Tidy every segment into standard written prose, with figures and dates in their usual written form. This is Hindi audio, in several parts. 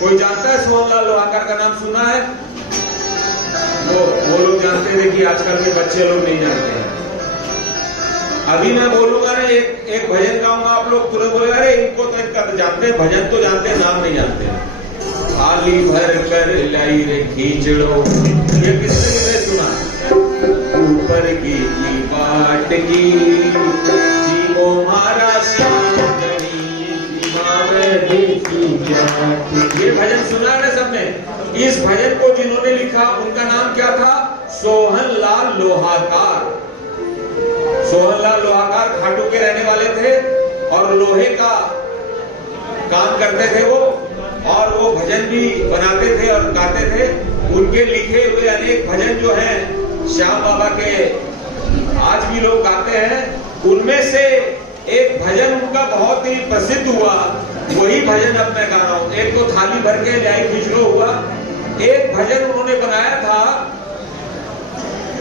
कोई जानता है सोहनलाल लोहाकार का नाम सुना है? वो लोग जानते थे कि आजकल के बच्चे लोग नहीं जानते हैं। अभी मैं बोलूंगा ना, एक भजन गाऊंगा, आप लोग तुरंत बोलेगा अरे इनको तो इनका तो जानते हैं, भजन तो जानते हैं, नाम नहीं जानते हैं। थाली भर कर लाई रे खींचड़ो, ये किसने सुना है? ऊपर की बाट की जीवो मारा श्याम, ये भजन सुना है सबने। इस भजन को जिन्होंने लिखा उनका नाम क्या था? सोहनलाल लोहाकार। सोहनलाल लोहाकार खाटू के रहने वाले थे और लोहे का काम करते थे वो, और वो भजन भी बनाते थे और गाते थे। उनके लिखे हुए अनेक भजन जो हैं श्याम बाबा के आज भी लोग गाते हैं। उनमें से एक भजन उनका बहुत ही प्रसिद्ध हुआ, वही भजन अब मैं गा रहा हूं। एक तो थाली भर के लाई खिचड़ो हुआ, एक भजन उन्होंने बनाया था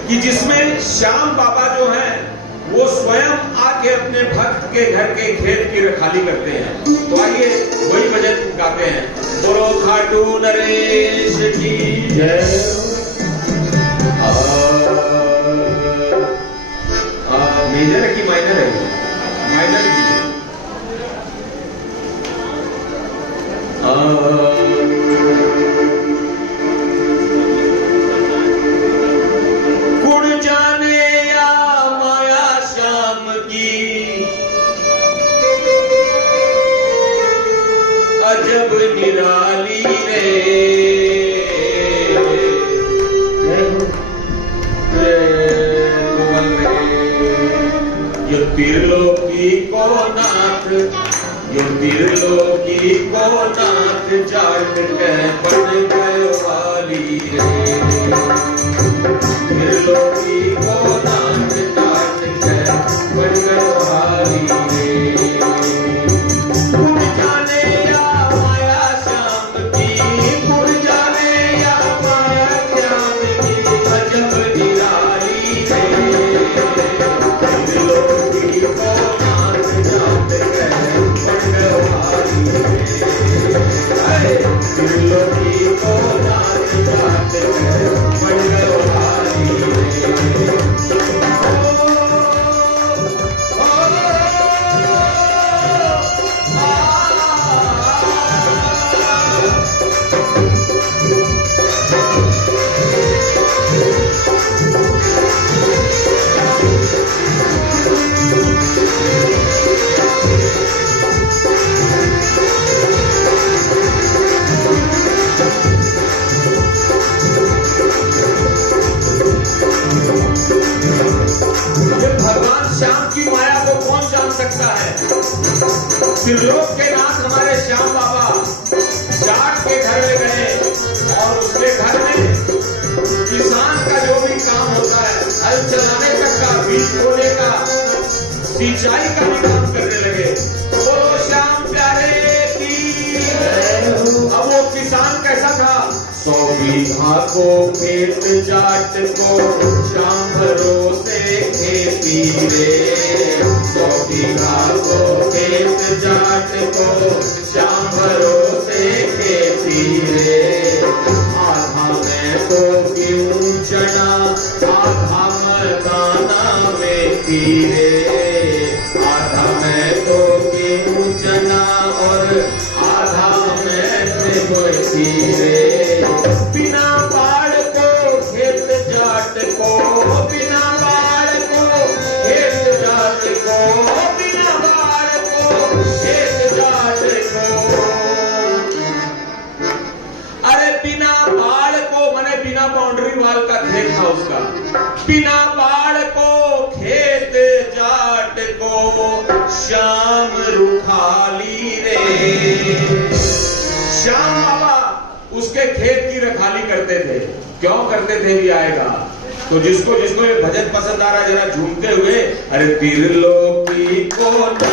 कि जिसमें श्याम बाबा जो हैं वो स्वयं आके अपने भक्त के घर के खेत की रखाली करते हैं। तो आइए वही भजन गाते हैं। बोलो खाटू नरेश की जय। मेजर है कि माइनर है? माइनर की कुड़ जाने या माया श्याम की, अजब निराली यो त्रिलोकी को नाथ, यो त्रिलोकी को नाथ, जाट के बन गयो वाली रे। त्रिलोकी को नाथ, जाट के बन गयो वाली रे। कुड़ जाने या माया श्याम की, कुड़ जाने या माया श्याम की, अजब निराली रे। त्रिलोकी को नाथ, जाट के बन गयो वाली रे। त्रिलोकी को नाथ, जाट के बन गयो वाली रे। भगवान श्याम की माया को कौन जान सकता है? त्रिलोक के नाथ हमारे श्याम बाबा जाट के घर में गए और उसके घर में किसान का जो भी काम होता है, हल चलाने तक का, बीज बोने का, सिंचाई का भी काम करने लगे। बोलो श्याम प्यारे की। अब वो किसान कैसा था? 100 बीघा को खेत जाट को, श्याम भरोसे खेती रे। 100 बीघा को खेत जाट को, श्याम भरोसे खेती रे। आधा में तो गेहूं चना, आधा मर्दाना मेथी रे। आधा में तो गेहूं चना और आधा में मेथी रे। बिना बाढ़ को खेत जाट को, बिना बाढ़ को खेत जाट को, बिना बाढ़ को खेत जाट को। अरे बिना बाढ़ को माने बिना बाउंड्री वाल का खेत था उसका। बिना बाढ़ को खेत जाट को, श्याम रुखाली रे। श्याम बाबा उसके खेत की रखाली करते थे। क्यों करते थे भी आएगा। तो जिसको जिसको ये भजन पसंद आ रहा है जरा झूमते हुए, अरे त्रिलोकी को माया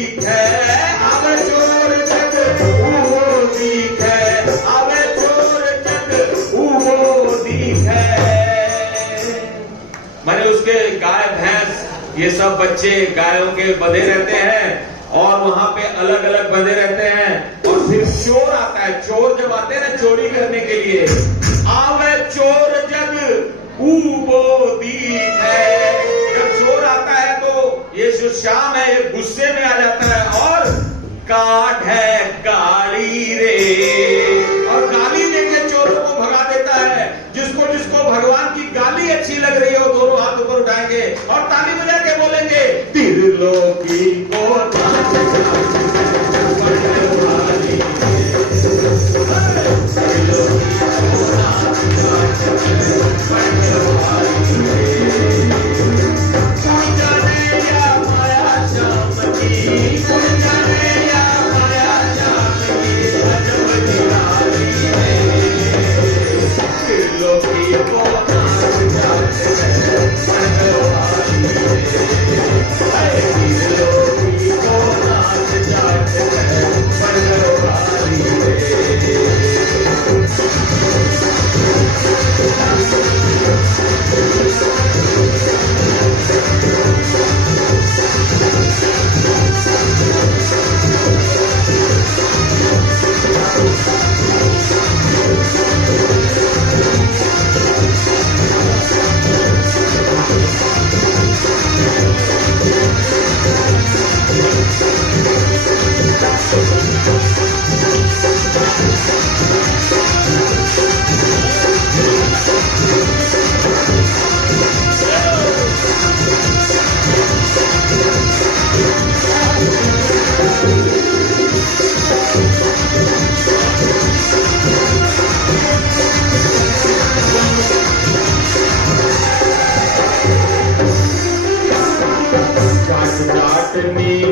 दिखे, अब चोर जग वो दिखे, अब चोर जग वो दिखे। माने उसके गाय भैंस ये सब बच्चे गायों के बंधे रहते हैं और वहां पे अलग अलग बंधे रहते हैं। और फिर चोर आता है, चोर जब आते हैं ना चोरी करने के लिए, आवे चोर जग ऊबो दिखे। जब चोर आता है तो ये जो श्याम है ये गुस्से में आ जाता है और काट है गाली रे, और गाली देके चोरों को भगा देता है। जिसको जिसको भगवान की गाली अच्छी लग रही है वो दोनों हाथ ऊपर उठाएंगे और ताली बजा के बोलेंगे, त्रिलोकी को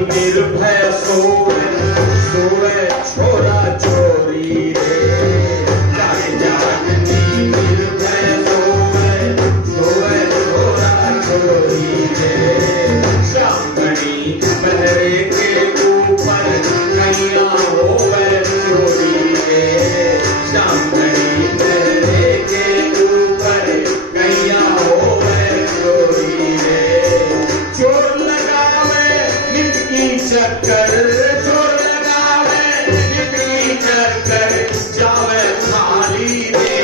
निर्भय सोए सोए छोरा चोरी रे, निर्भय सोए सोए छोरा चोरी रे। श्यामणी पहरे के ऊपर कैया होवे चोरी रे, श्यामणी पहरे के ऊपर कैया होवे चोरी रे। चोर चक्कर चोर लगावे निकली चक्कर जावे खाली रे,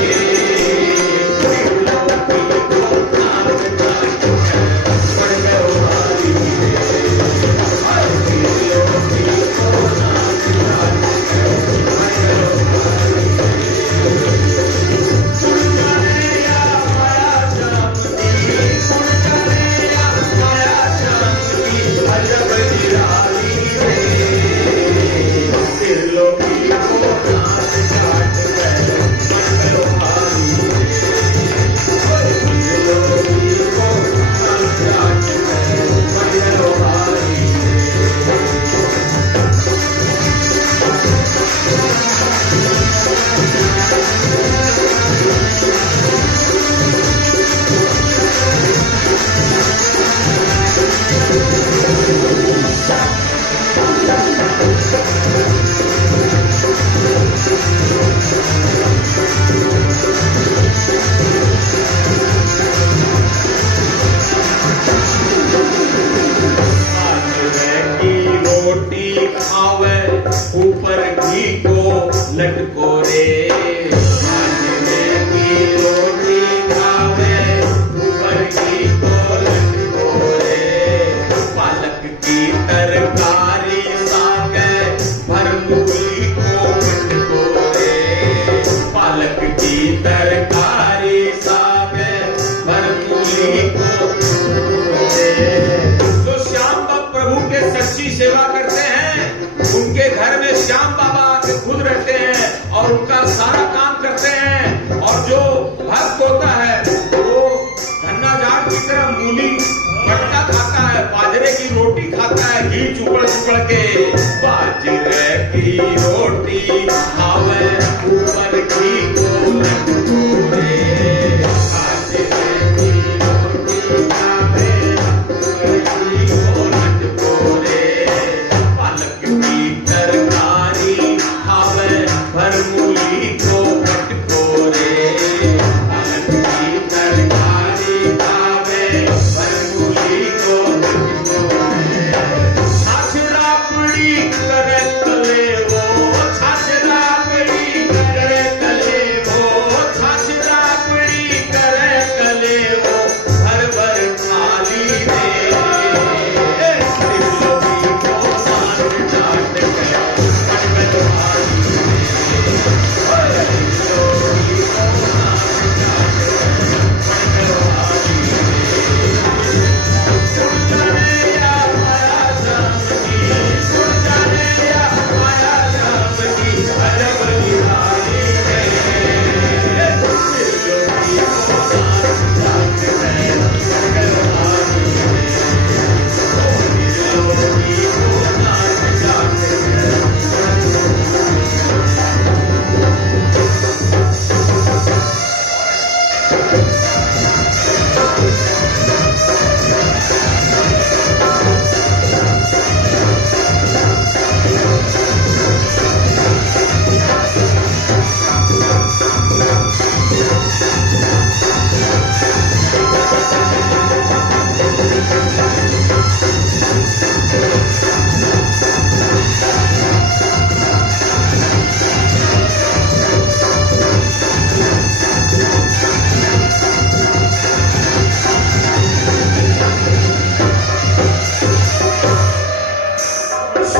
ऊपर घी को लटको रे, बाजरे की रोटी खावे ऊपर घी को लटको रे। पालक की तरकारी साग भर मूली को पटको रे, पालक की तरकारी साग भर मूली को पटको रे। जो श्याम प्रभु के सच्ची सेवा करते हैं उनके घर में श्याम बाबा आके खुद रहते हैं और उनका सारा काम करते हैं। और जो भक्त होता है वो धन्ना जाट की तरह मूली मटका खाता है, बाजरे की रोटी खाता है, घी चुपड़ चुपड़ के। बाजरे की रोटी खावे ऊपर घी को लटको रे, बाजरे की रोटी खावे ऊपर घी को लटको रे।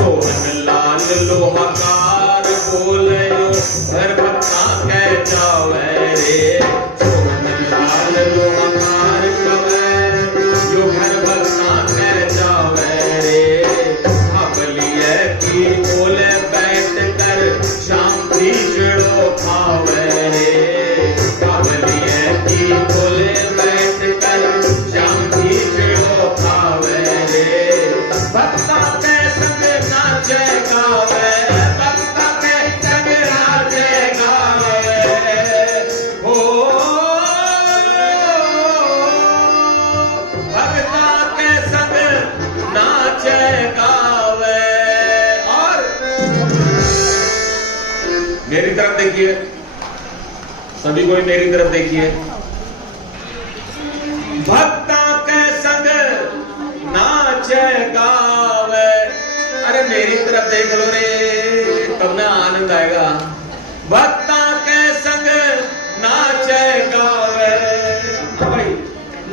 सोहन लाल लोहाकार बोले घर भक्ता कह जावे रे, सोहन लाल लोहाकार कवे यो घर भक्ता कह जावे रे। हवलिया की बोले बैठ कर शाम की चिड़ो खावे रे, हवलिया की बोले बैठ कर शाम की चिड़ो खावे रे। भक्ता के संग नाचे गावे, भक्ता के संग नाचे गावे हो, भक्ता के संग नाचे गावे। और मेरी तरफ देखिए, सभी कोई मेरी तरफ देखिए। भक्ता के संग नाचे गावे, अरे मेरी तरफ देख लो रे, तब ना आनंद आएगा। भक्ता के संग नाचे गावे, भाई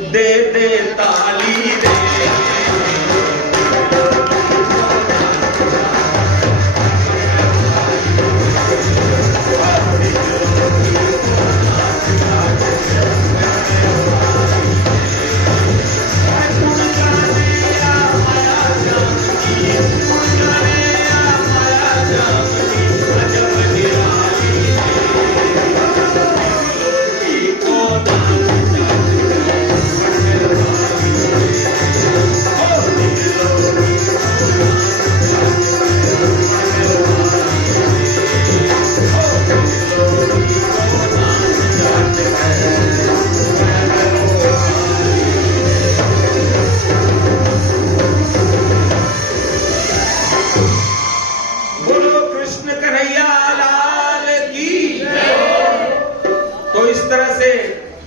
दे दे ताली रे,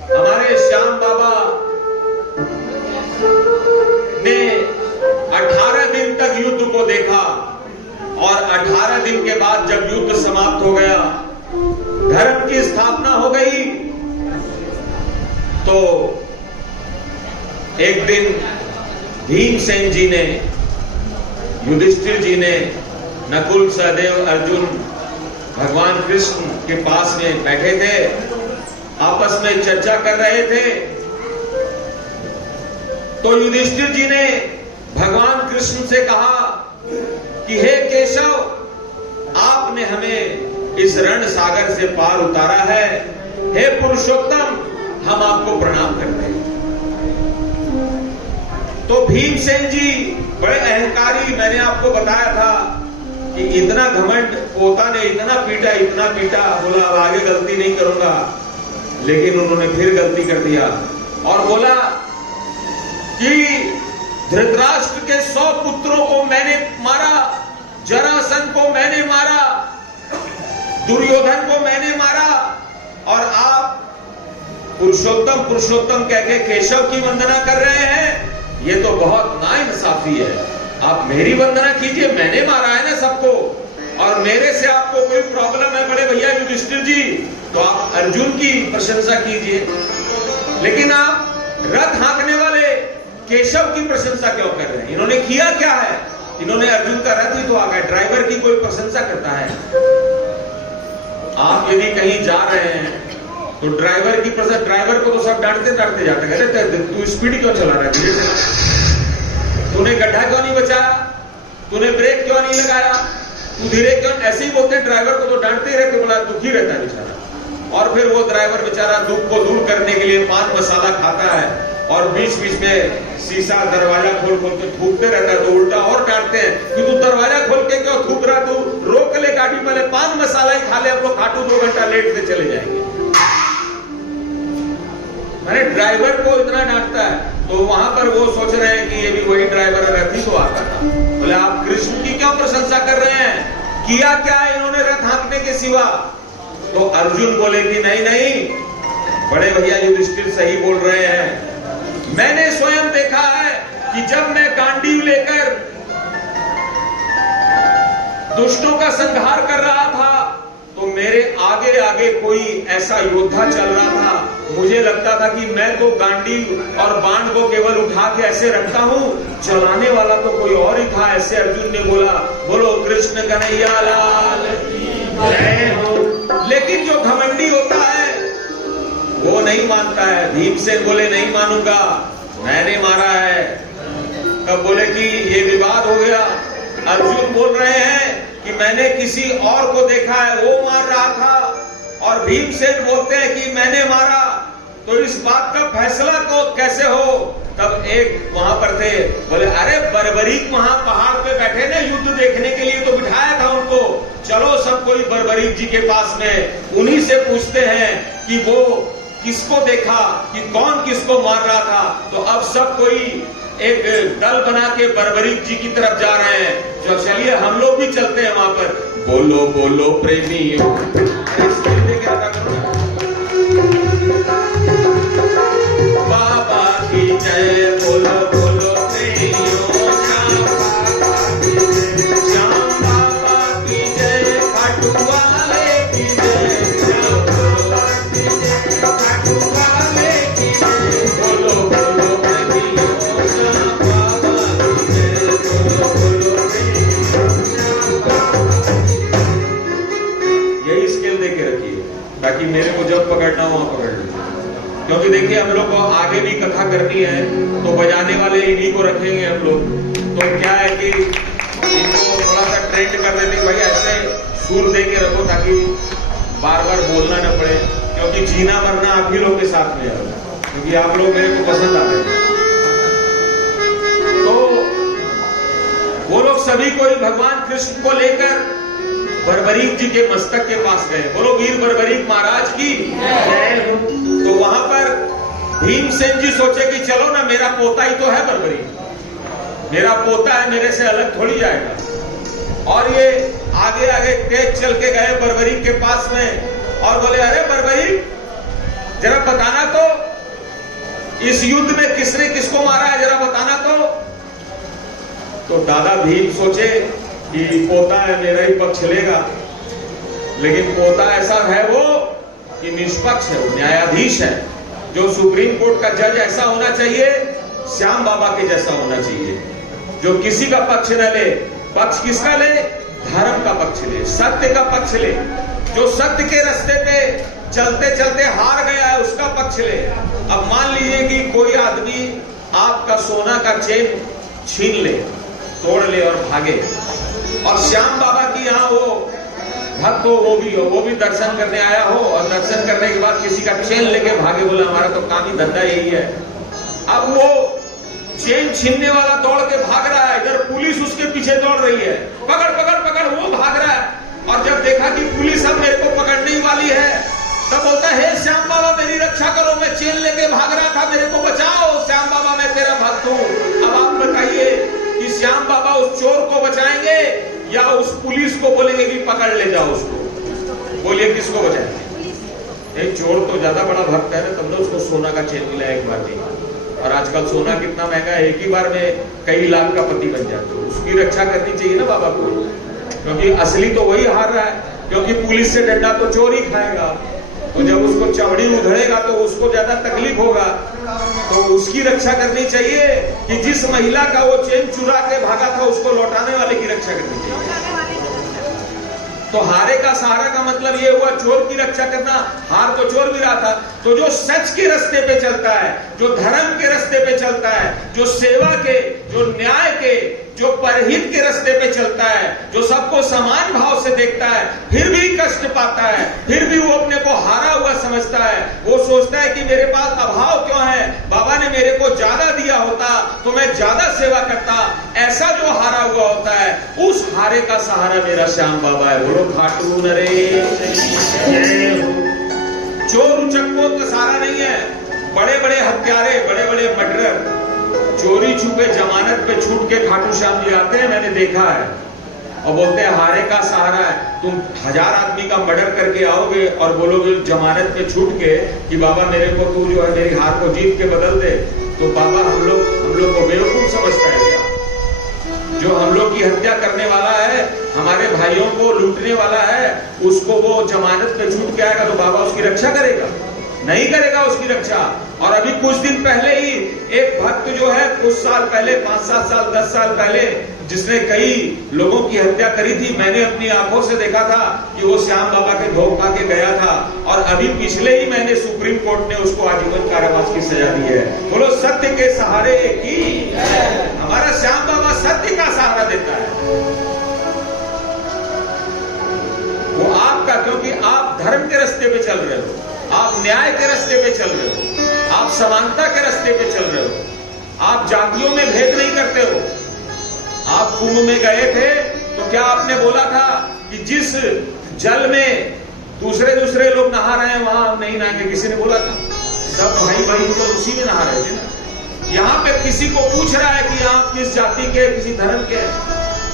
हमारे श्याम बाबा ने 18 दिन तक युद्ध को देखा और 18 दिन के बाद जब युद्ध समाप्त हो गया, धर्म की स्थापना हो गई, तो एक दिन भीमसेन जी ने, युधिष्ठिर जी ने, नकुल सहदेव अर्जुन भगवान कृष्ण के पास में बैठे थे, आपस में चर्चा कर रहे थे। तो युधिष्ठिर जी ने भगवान कृष्ण से कहा कि हे केशव, आपने हमें इस रण सागर से पार उतारा है, हे पुरुषोत्तम, हम आपको प्रणाम करते हैं। तो भीमसेन जी बड़े अहंकारी, मैंने आपको बताया था कि इतना घमंड, पोता ने इतना पीटा, बोला अब आगे गलती नहीं करूंगा, लेकिन उन्होंने फिर गलती कर दिया और बोला कि धृतराष्ट्र के 100 पुत्रों को मैंने मारा, जरासंध को मैंने मारा, दुर्योधन को मैंने मारा, और आप पुरुषोत्तम पुरुषोत्तम कह के केशव की वंदना कर रहे हैं। ये तो बहुत नाइंसाफी है। आप मेरी वंदना कीजिए, मैंने मारा है ना सबको, और मेरे से आपको कोई प्रॉब्लम है बड़े भैया युधिष्ठिर जी, तो आप अर्जुन की प्रशंसा कीजिए, लेकिन आप रथ हाँकने वाले केशव की प्रशंसा क्यों कर रहे हैं? इन्होंने किया क्या है? इन्होंने अर्जुन का रथ ही तो आगे, ड्राइवर की कोई प्रशंसा करता है? आप यदि कहीं जा रहे हैं तो ड्राइवर की प्रशंसा, ड्राइवर को तो सब डांटते जाते, कहते तू स्पीड क्यों चला रहा है, धीरे से, तूने गड्ढा क्यों नहीं बचाया, तूने ब्रेक क्यों नहीं लगाया, तू धीरे क्यों, ऐसे ही बोलते हैं। ड्राइवर को तो डांटते ही रहते, बोला दुखी रहता है बेचारा। और फिर वो ड्राइवर बेचारा दुख को दूर करने के लिए पान मसाला खाता है और बीच बीच में शीशा दरवाजा खोल खोल के थूकते रहता है, तो उल्टा और डांटते हैं कि तू दरवाजा खोल के क्यों थूक रहा, तू रोक ले गाड़ी, पहले पान मसाला ही खा ले, हम लोग खाटू 2 घंटा लेट से चले जाएंगे। मैंने ड्राइवर को इतना डांटता है, तो वहां पर वो सोच रहे हैं कि ये भी वही ड्राइवर है, रथ ही तो आता था। बोले आप कृष्ण की क्यों प्रशंसा कर रहे हैं, किया क्या इन्होंने रथ हाँकने के सिवा? तो अर्जुन बोले कि नहीं, बड़े भैया युधिष्ठिर सही बोल रहे हैं, मैंने स्वयं देखा है कि जब मैं गांडीव लेकर दुष्टों का संहार कर रहा था, तो मेरे आगे आगे कोई ऐसा योद्धा चल रहा था मुझे लगता था कि मैं तो गांडी और बाण को केवल उठा के ऐसे रखता हूँ, चलाने वाला तो कोई और ही था। ऐसे अर्जुन ने बोला, बोलो कृष्ण कन्हैया लाल की जय हो। लेकिन जो घमंडी होता है वो नहीं मानता है। भीमसेन बोले नहीं मानूंगा, मैंने मारा है। तब बोले कि ये विवाद हो गया। अर्जुन बोल रहे हैं कि मैंने किसी और को देखा है, वो मार रहा था, और भीमसेन बोलते हैं कि मैंने मारा। तो इस बात का फैसला को कैसे हो? तब एक वहां पर थे, बोले अरे बर्बरीक वहां पहाड़ पे बैठे ना युद्ध देखने के लिए, तो बिठाया था उनको, चलो सब कोई बर्बरीक जी के पास में, उन्हीं से पूछते हैं कि वो किसको देखा, कि कौन किसको मार रहा था। तो अब सब कोई एक दल बना के बर्बरीक जी की तरफ जा रहे हैं। तो चलिए हम लोग भी चलते हैं वहां पर। बोलो बोलो प्रेमियों, बाबा की जय, बोलो बोलो प्रेमियों, श्याम बाबा की जय, खाटू वाले की जय, श्याम बाबा की जय, खाटू वाले की जय, बोलो बोलो प्रेमियों, श्याम बाबा की जय, बोलो बोलो प्रेमियों, श्याम बाबा। यही स्किल देके रखिए ताकि मेरे को जब पकड़ना हो वहां पकड़ लीजिए। क्योंकि देखिए हम लोग को आगे भी कथा करनी है, तो बजाने वाले इन्हीं को रखेंगे हम लोग। तो क्या है कि इनको थोड़ा सा ट्रेंड कर देते भाई, ऐसे सुर दे के रखो ताकि बार बार बोलना न पड़े। क्योंकि जीना मरना आप ही लोग के साथ में है, क्योंकि आप लोग मेरे को पसंद आते हैं। तो वो लोग सभी कोई भगवान कृष्ण को लेकर बर्बरीक जी के मस्तक के पास गए। बोलो वीर बर्बरीक महाराज की जय। तो वहां पर भीमसेन जी सोचे कि चलो ना, मेरा पोता ही तो है बर्बरीक, मेरा पोता है, मेरे से अलग थोड़ी जाएगा। और ये आगे आगे तेज चल के गए बर्बरीक के पास में और बोले अरे बर्बरीक जरा बताना तो, इस युद्ध में किसने किसको मारा है, जरा बताना तो दादा भीम सोचे कि पोता है, मेरा ही पक्ष लेगा। लेकिन पोता ऐसा है वो कि निष्पक्ष है, वो न्यायाधीश है। जो सुप्रीम कोर्ट का जज ऐसा होना चाहिए, श्याम बाबा के जैसा होना चाहिए, जो किसी का पक्ष न ले। पक्ष किसका ले? धर्म का पक्ष ले, सत्य का पक्ष ले। जो सत्य के रास्ते पे चलते चलते हार गया है उसका पक्ष ले। अब मान लीजिए कि कोई आदमी आपका सोना का चेन छीन ले, तोड़ ले और भागे, और श्याम बाबा की यहाँ वो भक्त हो, वो भी दर्शन करने आया हो, और दर्शन करने के बाद किसी का चेन लेके भागे, बोला हमारा तो काम ही धंधा यही है। अब वो चेन छीनने वाला दौड़ के भाग रहा है, इधर पुलिस उसके पीछे दौड़ रही है, पकड़ पकड़ पकड़, वो भाग रहा है। और जब देखा कि पुलिस अब मेरे को पकड़ने ही वाली है, तब बोलता है हे श्याम बाबा मेरी रक्षा करो, मैं चेन लेके भाग रहा था, मेरे को बचाओ। श्याम बाबा मैं तेरा भक्त हूँ। अब आप बताइए कि श्याम बाबा उस चोर को बचाएंगे या उस पुलिस को बोलेंगे कि पकड़ ले जाओ उसको? बोलिए किसको बचाएंगे? एक चोर तो ज्यादा बड़ा भक्त है ना, तुमने उसको सोना का चेन मिला एक बार में, और आजकल सोना कितना महंगा है, एक ही बार में कई लाख का पति बन जाते हो। उसकी रक्षा करनी चाहिए ना बाबा को, क्योंकि असली तो वही हार रहा है। क्योंकि पुलिस से डंडा तो चोर ही खाएगा, तो जब उसको चमड़ी उधड़ेगा तो उसको ज्यादा तकलीफ होगा। तो उसकी रक्षा करनी चाहिए कि जिस महिला का वो चेन चुरा के भागा था उसको लौटाने वाले की रक्षा करनी चाहिए। तो हारे का सहारा का मतलब ये हुआ चोर की रक्षा करना। हार तो चोर भी रहा था। तो जो सच के रास्ते पे चलता है, जो धर्म के रास्ते पे चलता है, जो सेवा के, जो न्याय के, जो परहित के रास्ते पे चलता है, जो सबको समान भाव से देखता है, फिर भी कष्ट पाता है, फिर भी वो अपने को हारा हुआ समझता है। वो सोचता है कि मेरे पास अभाव क्यों है, बाबा ने मेरे को ज्यादा दिया होता तो मैं ज्यादा सेवा करता। ऐसा जो हारा हुआ होता है, उस हारे का सहारा मेरा श्याम बाबा है। बोलो खाटू नरे जय हो। चोर उचक्कों का सहारा नहीं है। बड़े बड़े हत्यारे, बड़े बड़े मर्डरर चोरी छुपे जमानत पे छूट के खाटू श्याम जी आते हैं, मैंने देखा है, और बोलते हैं हारे का सहारा है। तुम 1000 आदमी का मर्डर करके आओगे और बोलोगे जमानत पे छूट के कि बाबा मेरे को तू जो है मेरी हार को जीत के बदल दे, तो बाबा हम लोग को बेवकूफ समझता है क्या? जो हम लोग की हत्या करने वाला है, हमारे भाइयों को लूटने वाला है, उसको वो जमानत पे छूट के आएगा तो बाबा उसकी रक्षा करेगा? नहीं करेगा उसकी रक्षा। और अभी कुछ दिन पहले ही एक भक्त जो है कुछ साल पहले, 5-7 साल 10 साल पहले, जिसने कई लोगों की हत्या करी थी, मैंने अपनी आंखों से देखा था कि वो श्याम बाबा के भोग खा के गया था। और अभी पिछले ही महीने सुप्रीम कोर्ट ने उसको आजीवन कारावास की सजा दी है। बोलो सत्य के सहारे की। हमारा श्याम बाबा सत्य का सहारा देता है। वो आपका, क्योंकि आप धर्म के रास्ते पे चल रहे हो, आप न्याय के रास्ते पे चल रहे हो, आप समानता के रास्ते पे चल रहे हो, आप जातियों में भेद नहीं करते हो। आप कुंभ में गए थे तो क्या आपने बोला था कि जिस जल में दूसरे लोग नहा रहे हैं वहां हम नहीं नहाएंगे? किसी ने बोला था? सब भाई भाई तो उसी में नहा रहे थे ना। यहाँ पे किसी को पूछ रहा है कि आप किस जाति के, किसी धर्म के हैं?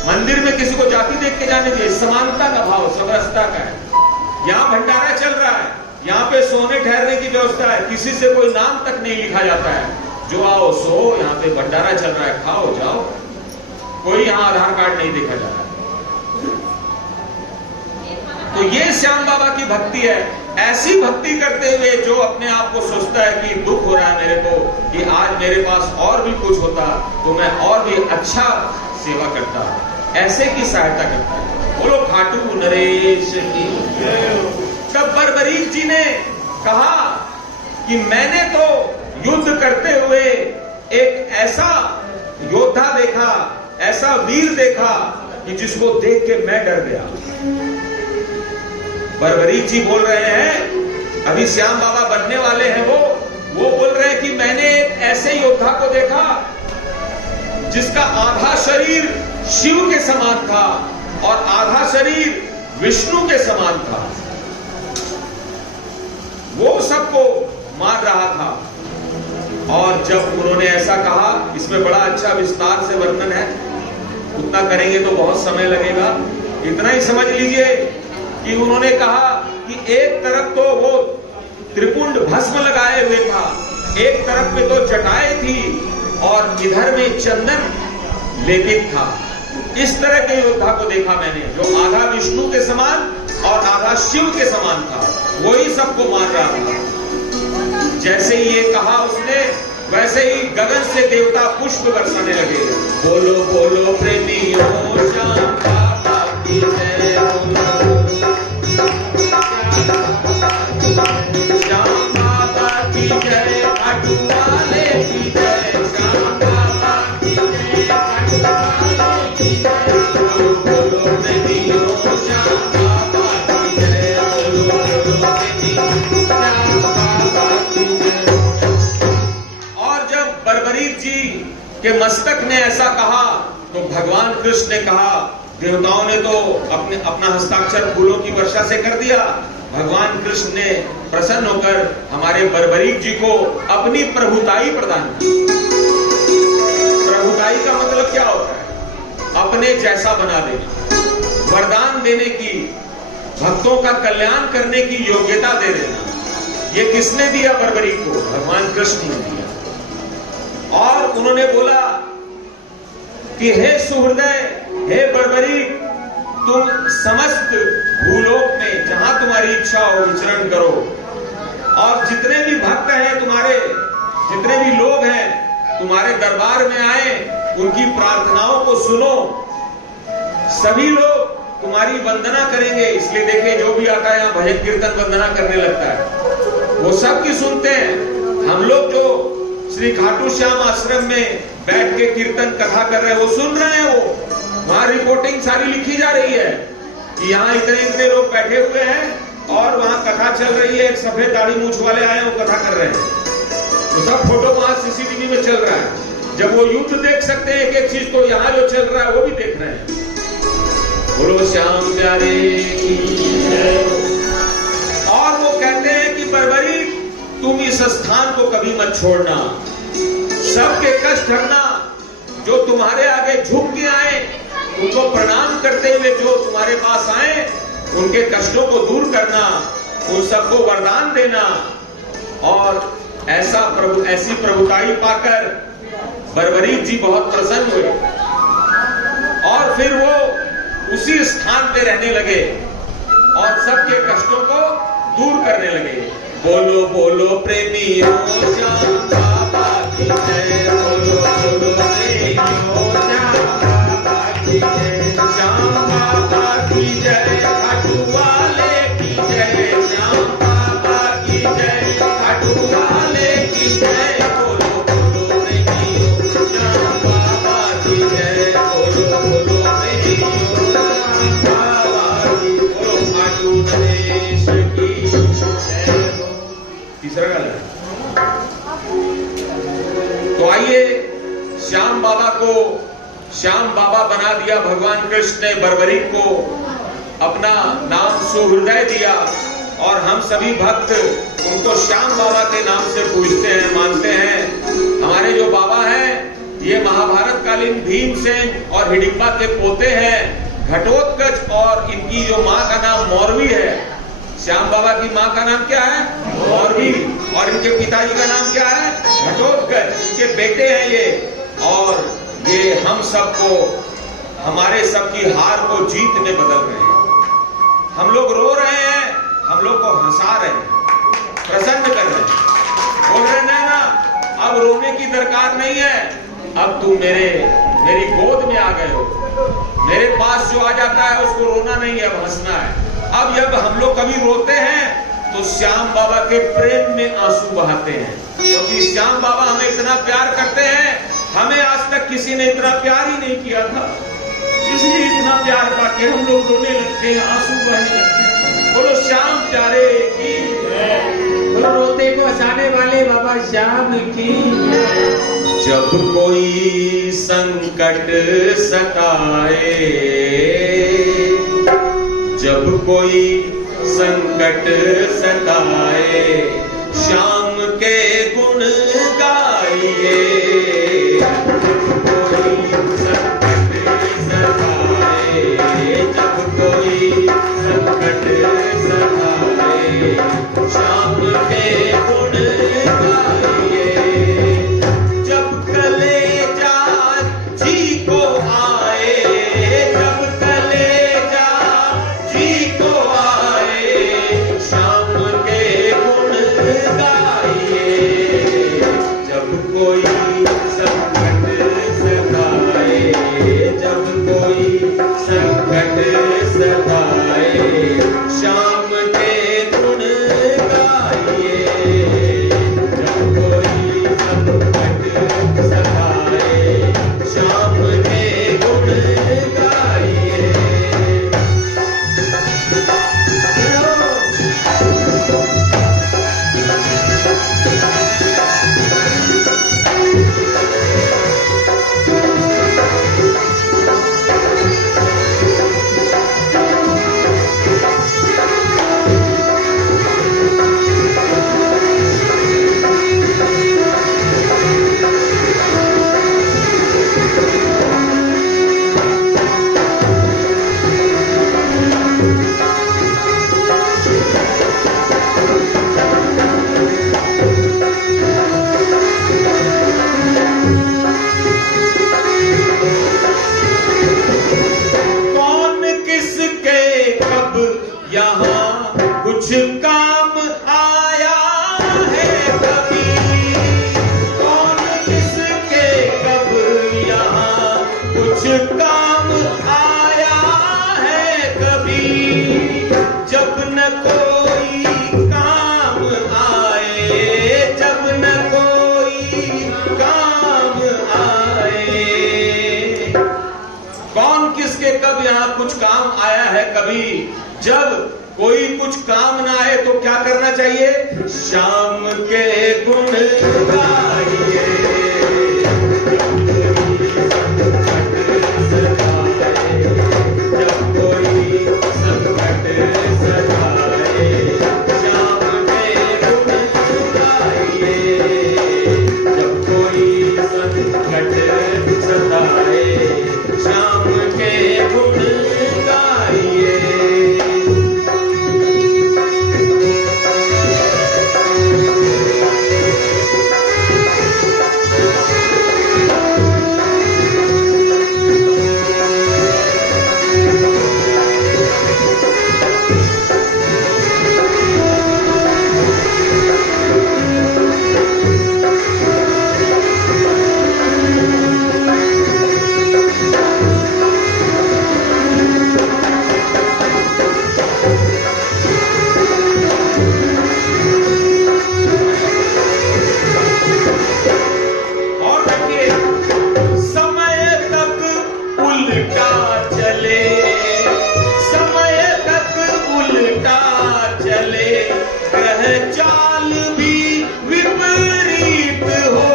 मंदिर में किसी को जाति देख के जाने चाहिए। समानता का भाव समरसता का है। यहाँ भंडारा चल रहा है, यहाँ पे सोने ठहरने की व्यवस्था है, किसी से कोई नाम तक नहीं लिखा जाता है। जो आओ सो, यहाँ पे भंडारा चल रहा है, खाओ जाओ, कोई यहाँ आधार कार्ड नहीं देखा जा रहा। तो ये श्याम बाबा की भक्ति है। ऐसी भक्ति करते हुए जो अपने आप को सोचता है कि दुख हो रहा है मेरे को, कि आज मेरे पास और भी कुछ होता तो मैं और भी अच्छा सेवा करता, ऐसे की सहायता करता है। बोलो खाटू नरेश की। तब बर्बरीक जी ने कहा कि मैंने तो युद्ध करते हुए एक ऐसा योद्धा देखा, ऐसा वीर देखा कि जिसको देख के मैं डर गया। बर्बरीक जी बोल रहे हैं, अभी श्याम बाबा बनने वाले हैं, वो बोल रहे हैं कि मैंने एक ऐसे योद्धा को देखा जिसका आधा शरीर शिव के समान था और आधा शरीर विष्णु के समान था। वो सबको मार रहा था। और जब उन्होंने ऐसा कहा, इसमें बड़ा अच्छा विस्तार से वर्णन है, उतना करेंगे तो बहुत समय लगेगा। इतना ही समझ लीजिए कि उन्होंने कहा कि एक तरफ तो वो त्रिपुंड भस्म लगाए हुए था, एक तरफ में तो जटाएं थी और इधर में चंदन लेपित था। इस तरह के योद्धा को देखा मैंने, जो आधा विष्णु के समान और आधा शिव के समान था। वही सबको मार रहा था। जैसे ही ये कहा उसने, वैसे ही गगन से देवता पुष्प बरसाने लगे। बोलो बोलो प्रेमियों, श्याम बाबा की जय, श्याम बाबा की जय, खाटू वाले की जय, श्याम बाबा की जय, खाटू वाले की जय। बोलो प्रेमियों, श्याम बाबा की जय, बोलो बोलो प्रेमियों, श्याम बाबा की जय। और जब बर्बरीक जी के मस्तक ने ऐसा कहा तो भगवान कृष्ण ने कहा, देवताओं ने तो अपना हस्ताक्षर फूलों की वर्षा से कर दिया। भगवान कृष्ण ने प्रसन्न होकर हमारे बर्बरीक जी को अपनी प्रभुताई प्रदान की। प्रभुताई का मतलब क्या होता है? अपने जैसा बना देना, वरदान देने की, भक्तों का कल्याण करने की योग्यता दे देना। ये किसने दिया बर्बरीक को? भगवान कृष्ण ने दिया। और उन्होंने बोला कि हे सुहृदय, हे बर्बरीक, तुम समस्त भूलोक में जहां तुम्हारी इच्छा हो विचरण करो, और जितने भी भक्त हैं तुम्हारे, जितने भी लोग हैं तुम्हारे दरबार में आए, उनकी प्रार्थनाओं को सुनो। सभी लोग तुम्हारी वंदना करेंगे। इसलिए देखिए, जो भी आता है यहाँ भजन कीर्तन वंदना करने लगता है, वो सब की सुनते हैं। हम लोग जो श्री खाटू श्याम आश्रम में बैठ के कीर्तन कथा कर रहे हैं, वो सुन रहे हैं। वो वहां रिपोर्टिंग सारी लिखी जा रही है कि यहाँ इतने लोग बैठे हुए हैं और वहां कथा चल रही है। एक सफेद दाढ़ी मूछ वाले आए, वो कथा कर रहे हैं। तो सब फोटो वहां सीसीटीवी में चल रहा है। जब वो युद्ध देख सकते हैं एक एक चीज, तो यहाँ जो चल रहा है वो भी देख रहे हैं। बोलो श्याम प्यारे की जय। और वो कहते हैं कि बर्बरीक, तुम इस स्थान को कभी मत छोड़ना, सबके कष्ट हरना। जो तुम्हारे आगे झुक के आए, उनको प्रणाम करते हुए जो तुम्हारे पास आए, उनके कष्टों को दूर करना, उन सबको वरदान देना। और ऐसी प्रभुताई पाकर बर्बरीक जी बहुत प्रसन्न हुए और फिर वो उसी स्थान पे रहने लगे और सबके कष्टों को दूर करने लगे। बोलो बोलो प्रेमियों श्याम बाबा की जय, बोलो बोलो प्रेमियों श्याम बाबा की जय, श्याम बाबा की जय, खाटू वाले की जय, श्याम बाबा की जय, खाटू वाले की जय, बोलो बोलो प्रेमियों श्याम बाबा की जय, बोलो बोलो प्रेमियों श्याम बाबा की, बोलो खाटू नरेश की जय। तीसरा गाना। तो आइए, श्याम बाबा को श्याम बाबा बना दिया भगवान कृष्ण ने, बर्बरीक को अपना नाम सुहृदय दिया और हम सभी भक्त उनको श्याम बाबा के नाम से पूजते हैं, मानते हैं। हमारे जो बाबा हैं ये महाभारत कालीन भीमसेन और हिडिंबा के पोते हैं, घटोत्कच, और इनकी जो माँ का नाम मौरवी है। श्याम बाबा की माँ का नाम क्या है? मौरवी, और इनके पिताजी का नाम क्या है? घटोत्कच। इनके बेटे हैं ये, और ये हम सबको, हमारे सबकी हार को जीत में बदल रहे हैं। हम लोग रो रहे हैं, हम लोग को हंसा रहे हैं, प्रसन्न कर रहे हैं, बोल रहे हैं ना अब रोने की दरकार नहीं है, अब तुम मेरी गोद में आ गए हो, मेरे पास जो आ जाता है उसको रोना नहीं है, अब हंसना है। अब जब हम लोग कभी रोते हैं तो श्याम बाबा के प्रेम में आंसू बहाते हैं, क्योंकि श्याम बाबा हमें इतना प्यार करते हैं, हमें आज तक किसी ने इतना प्यार ही नहीं किया था, इसलिए इतना प्यार पाके हम लोग रोने लगते हैं, आंसू बहने लगते हैं। बोलो श्याम प्यारे की जय, बोलो रोते को हंसाने वाले बाबा श्याम की जय। जब कोई संकट सताए, जब कोई संकट सताए, श्याम के गुण गाइए। कोई संकट सताए, जब कोई संकट सताए, श्याम के गुण गाइए। जब कलेजा जी को आए, जब कलेजा जी को आए, श्याम के गुण गाइए। जब कोई संकट सताए, जब कोई संकट सताए, श्याम के गुण गाइए। जब कोई संकट सताए, श्याम के गुण गाइए। यहाँ कुछ काम आया है कभी, कौन किसके कब यहाँ कुछ काम आया है कभी। जब न कोई काम आए, जब न कोई काम आए, कौन किसके कब यहाँ कुछ काम आया है कभी। जब कोई कुछ काम ना आए तो क्या करना चाहिए? श्याम के गुण गाइए। जब कोई संकट सताए, श्याम के गुण गाइए। जब कोई संकट सताए, श्याम के गुण गाइए। चाल भी विपरीत हो,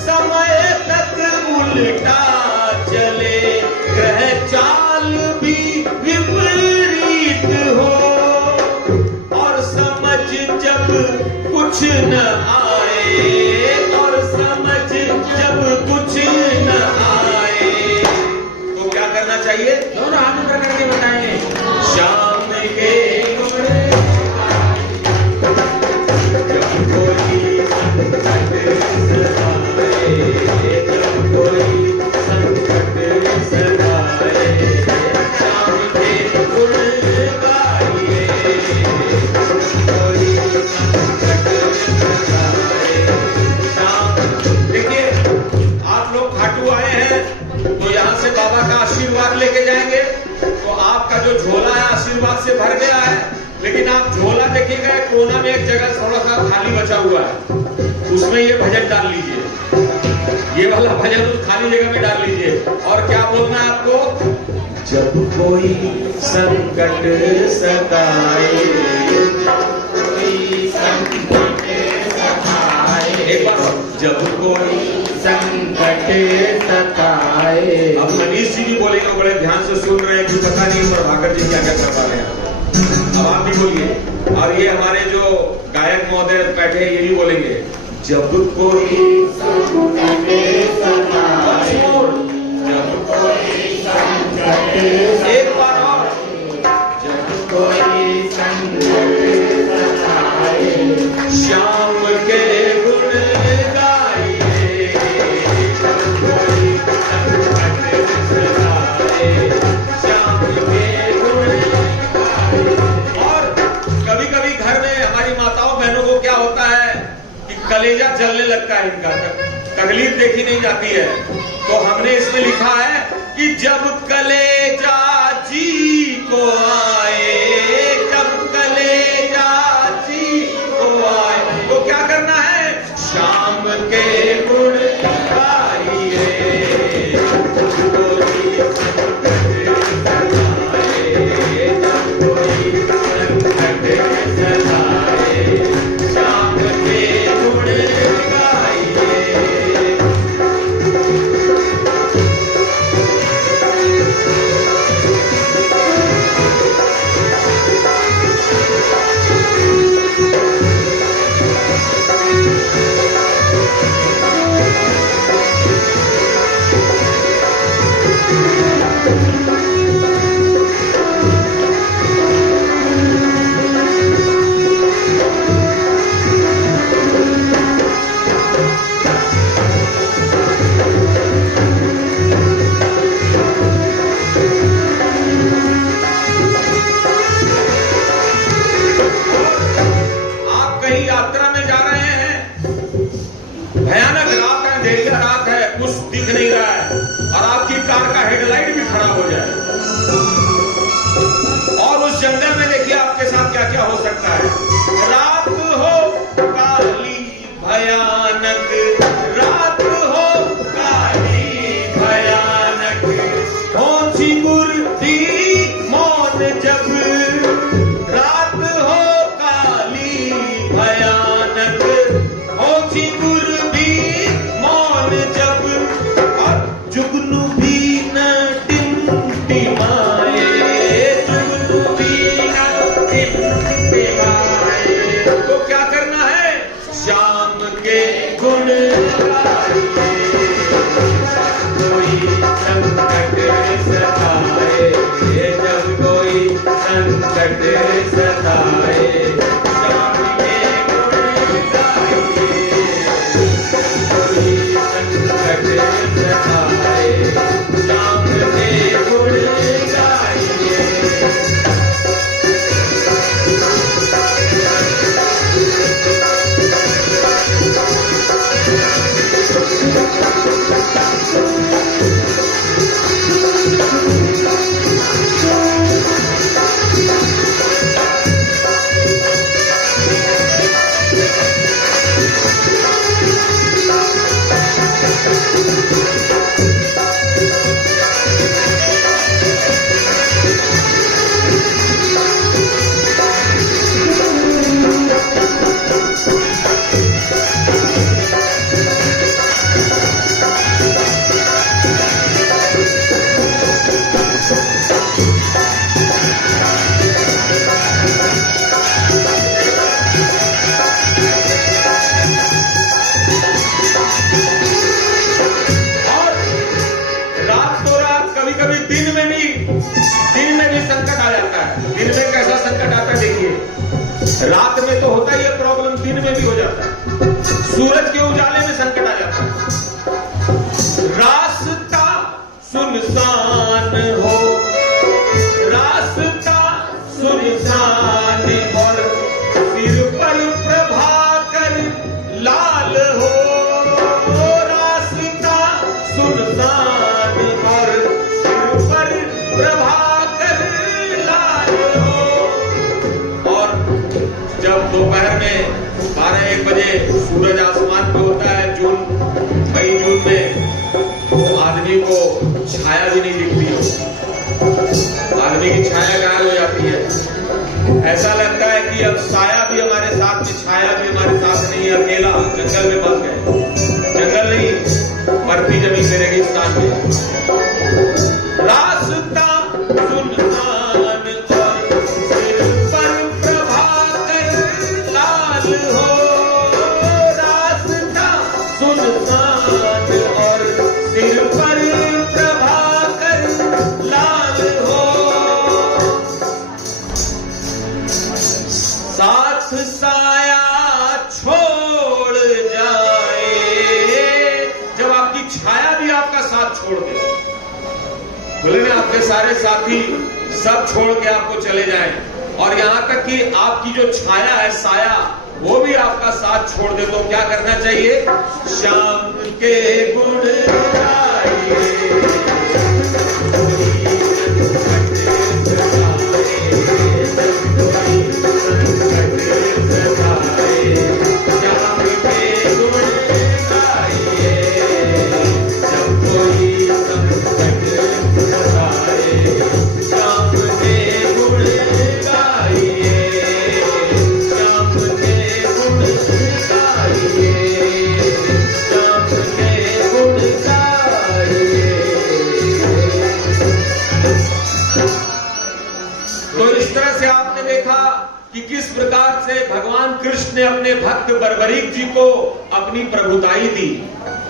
समय तक उल्टा चले, ग्रह चाल भी विपरीत हो, और समझ जब कुछ न आए, और समझ जब कुछ न आए, तो क्या करना चाहिए? दोनों हाथ ऊपर करके बताएंगे। शाम के गुण जब कोई संकट सताए, जब कोई संकट सताए, शाम के गुण गाइए, कोई संकट सताए, शाम। देखिए, आप लोग खाटू आए हैं तो यहाँ से बाबा का आशीर्वाद लेके जाएंगे, तो आपका जो झोला है आशीर्वाद से भर गया है, लेकिन आप झोला देखिएगा कोना में एक जगह थोड़ा सा खाली बचा हुआ है, उसमें ये भजन डाल लीजिए, ये वाला भजन उस खाली जगह में डाल लीजिए। और क्या बोलना है आपको? जब कोई संकट सताए, कोई संकट सताए, एक बार जब कोई संकट सताए। अब मनीष जी भी बोलेंगे, बड़े ध्यान से सुन रहे हैं कि पता नहीं प्रभाकर जी क्या क्या करवा रहे हैं। अब आप भी बोलिए, और ये हमारे जो गायक महोदय बैठे हैं ये भी बोलेंगे, जब कोई संकट सताए, जब कोई संकट, एक बार और, जब कोई संकट सताए, श्याम के गुण गाइए, जब कोई संकट सताए, श्याम के गुण गाइए। और कभी कभी घर में हमारी माताओं बहनों को क्या होता है कि कलेजा जलने लगता है, इनका तकलीफ देखी नहीं जाती है, तो हमने इसमें लिखा है कि जब कलेजा जी को आए, जब कलेजा जी को आए, तो क्या करना है? शाम के गुण गाइए, कोई संकट सताए, जब कोई संकट सताए, शाम के गुण गाइए। में संकट आ जाता है। दिन में कैसा संकट आता है देखिए, रात में तो होता ही है प्रॉब्लम, दिन में भी हो जाता है। सूरज के उजाले में संकट आ जाता है। रास्ता सुनसान हो, रास्ता सुनसान और सिर पर प्रभाकर लाल हो, रास्ता सुनसान और सिर पर प्रभाकर लाल हो। और जब दोपहर में 12-1 बजे सूरज आसमान पे होता है, मई जून में, तो आदमी को छाया भी नहीं दिखती है, आदमी की छाया गायब हो जाती है। ऐसा लगता है कि अब साया भी हमारे साथ में, छाया भी हमारे साथ नहीं है, अकेला जंगल में बस गए। जंगल नहीं, बढ़ती जमीन में, रेगिस्तान में। रास्ता सुनसान और सिर पर प्रभाकर लाल हो, रास्ता सुनसान और सिर पर प्रभाकर लाल हो। साथ साया छोड़ जाए, जब आपकी छाया भी आपका साथ छोड़ दे, बोले ना आपके सारे साथी सब छोड़ के आपको चले जाएं, और यहां तक कि आपकी जो छाया है, साया, वो भी आपका साथ छोड़ दे, तो क्या करना चाहिए? श्याम के गुण गाइए, कि किस प्रकार से भगवान कृष्ण ने अपने भक्त बर्बरीक जी को अपनी प्रभुताई दी।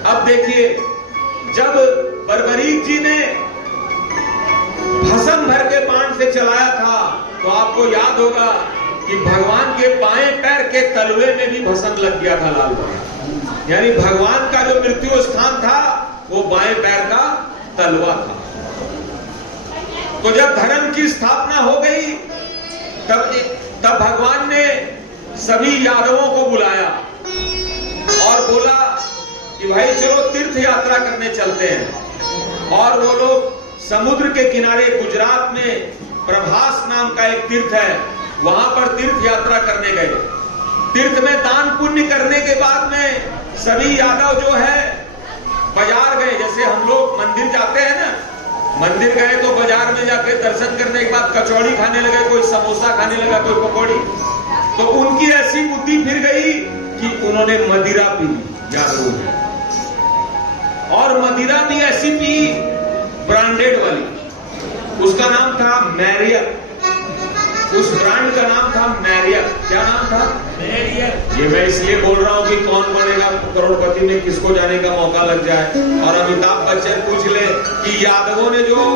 अब देखिए, जब बर्बरीक जी ने भस्म भर के बाण से चलाया था, तो आपको याद होगा कि भगवान के बाएं पैर के तलवे में भी भस्म लग गया था लाल बाण, यानी भगवान का जो मृत्यु स्थान था वो बाएं पैर का तलवा था। तो जब धर्म की स्थापना हो गई, तब भगवान ने सभी यादवों को बुलाया और बोला कि भाई चलो तीर्थ यात्रा करने चलते हैं। और वो लोग समुद्र के किनारे गुजरात में प्रभास नाम का एक तीर्थ है, वहां पर तीर्थ यात्रा करने गए। तीर्थ में दान पुण्य करने के बाद में सभी यादव जो है बाजार गए, जैसे हम लोग मंदिर जाते हैं ना, मंदिर गए तो बाजार में जाके दर्शन करने के बाद कचौड़ी खाने लगे, कोई समोसा खाने लगा, कोई पकौड़ी। तो उनकी ऐसी बुद्धि फिर गई कि उन्होंने मदिरा पी, यादवों ने, और मदिरा भी ऐसी पी ब्रांडेड वाली, उसका नाम था मैरियट, उस ब्रांड का नाम था मैरियट। क्या नाम था? मैरियट। ये मैं इसलिए बोल रहा हूँ कि कौन बनेगा करोड़पति में किसको जाने का मौका लग जाए। और अमिताभ बच्चन पूछ ले कि यादवों ने जो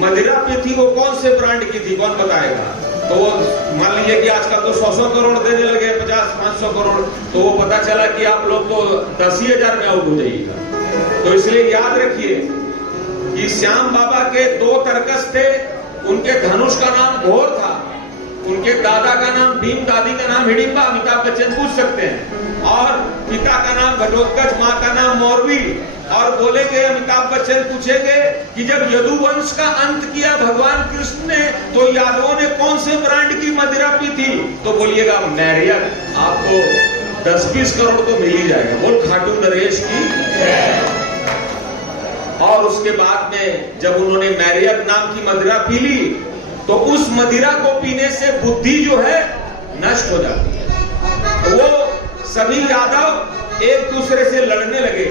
मदिरा पी थी वो कौन से ब्रांड की थी, कौन बताएगा? तो वो मान लीजिए कि आजकल तो 100 करोड़ देने लगे, 50-500 करोड़, तो वो पता चला कि आप लोग तो 10,000 में आउट हो जाइएगा। तो इसलिए याद रखिए कि श्याम बाबा के 2 तरकस थे, उनके धनुष का नाम घोर था, उनके दादा का नाम भीम, दादी का नाम हिडिंबा, अमिताभ बच्चन पूछ सकते हैं, और पिता का नाम घटोत्कच, माँ का नाम मौरवी। और बोलेंगे अमिताभ बच्चन पूछेंगे कि जब यदुवंश का अंत किया भगवान कृष्ण ने, तो यादवों ने कौन से ब्रांड की मदिरा पी थी? तो बोलिएगा मैरियट। आपको 10-20 करोड़ तो मिल ही जाएगा। बोल खाटू नरेश की। और उसके बाद में जब उन्होंने मैरियट नाम की मदिरा पी ली, तो उस मदिरा को पीने से बुद्धि जो है नष्ट हो जाती है। वो सभी यादव एक दूसरे से लड़ने लगे,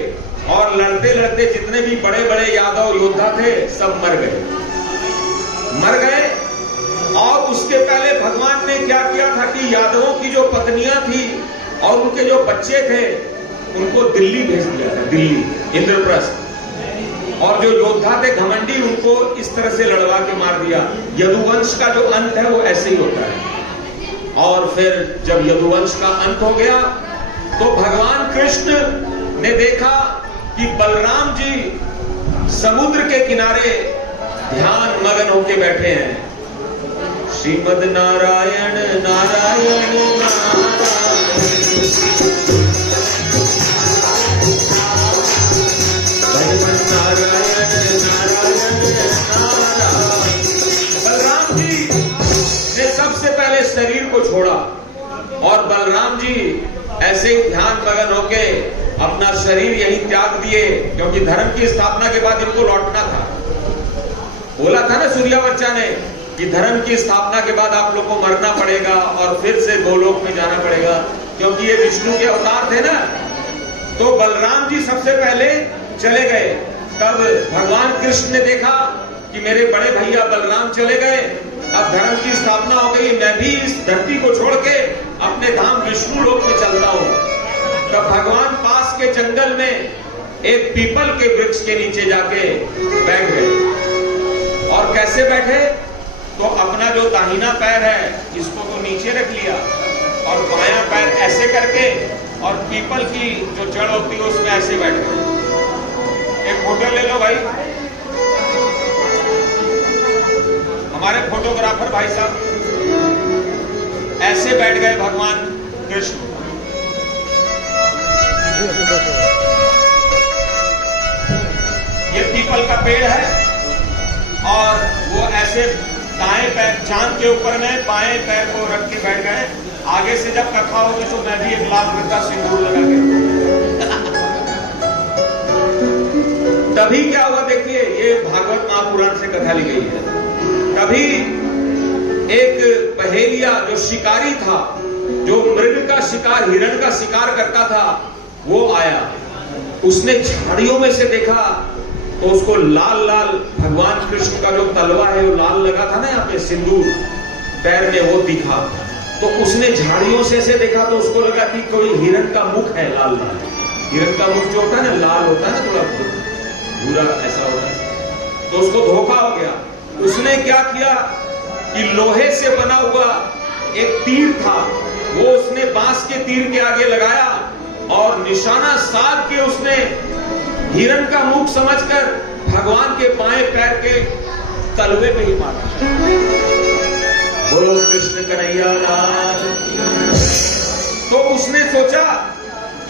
और लड़ते लड़ते जितने भी बड़े बड़े यादव योद्धा थे सब मर गए। और उसके पहले भगवान ने क्या किया था कि यादवों की जो पत्नियां थी और उनके जो बच्चे थे उनको दिल्ली भेज दिया था, दिल्ली, इंद्रप्रस्थ। और जो योद्धा थे घमंडी, उनको इस तरह से लड़वा के मार दिया। यदुवंश का जो अंत है वो ऐसे ही होता है। और फिर जब यदुवंश का अंत हो गया तो भगवान कृष्ण ने देखा कि बलराम जी समुद्र के किनारे ध्यान मगन होके बैठे हैं। श्रीमद नारायण नारायण नारायण, नारायण नारायण नारायण। बलराम जी ने सबसे पहले शरीर को छोड़ा और बलराम जी ऐसे ही ध्यान मगन होके अपना शरीर यही त्याग दिए, क्योंकि धर्म की स्थापना के बाद इनको लौटना था। बोला था ना सूर्यावर्चा ने कि धर्म की स्थापना के बाद आप लोग को मरना पड़ेगा और फिर से गोलोक में जाना पड़ेगा, क्योंकि ये विष्णु के अवतार थे ना। तो बलराम जी सबसे पहले चले गए। तब भगवान कृष्ण ने देखा कि मेरे बड़े भैया बलराम चले गए, अब धर्म की स्थापना हो गई, मैं भी इस धरती को छोड़ के अपने धाम विष्णु लोक में चलता हूं। तब भगवान पास के जंगल में एक पीपल के वृक्ष के नीचे जाके बैठ गए। और कैसे बैठे? तो अपना जो दाहिना पैर है इसको तो नीचे रख लिया और बायां पैर ऐसे करके और पीपल की जो जड़ होती है उसमें ऐसे बैठ गए। एक फोटो ले लो भाई, हमारे फोटोग्राफर भाई साहब ऐसे बैठ गए भगवान कृष्ण। ये पीपल का पेड़ है और वो ऐसे दाएं पैर चांद के ऊपर में बाएं पैर को रख के बैठ गए। आगे से जब कथा होगी तो मैं भी एक लाल रंग का सिंदूर लगा के तभी क्या हुआ देखिए, ये भागवत महापुराण से कथा ली गई है। तभी एक पहेलिया जो शिकारी था, जो मृग का शिकार, हिरण का शिकार करता था, वो आया। उसने झाड़ियों में से देखा तो उसको लाल लाल भगवान कृष्ण का जो तलवा है वो लाल लगा था ना यहाँ पे सिंदूर पैर में, वो दिखा। तो उसने झाड़ियों से ऐसे देखा तो उसको लगा कि कोई हिरण का मुख है लाल लाल। हिरण का मुख जो होता है ना लाल होता है ना, थोड़ा भूरा ऐसा होता है। तो उसको धोखा हो गया। उसने क्या किया कि लोहे से बना हुआ एक तीर था, वो उसने बांस के तीर के आगे लगाया और निशाना साध के उसने हिरण का मुख समझकर भगवान के बाएं पैर के तलवे पे ही मारा। बोलो कृष्ण कन्हैया लाल। तो उसने सोचा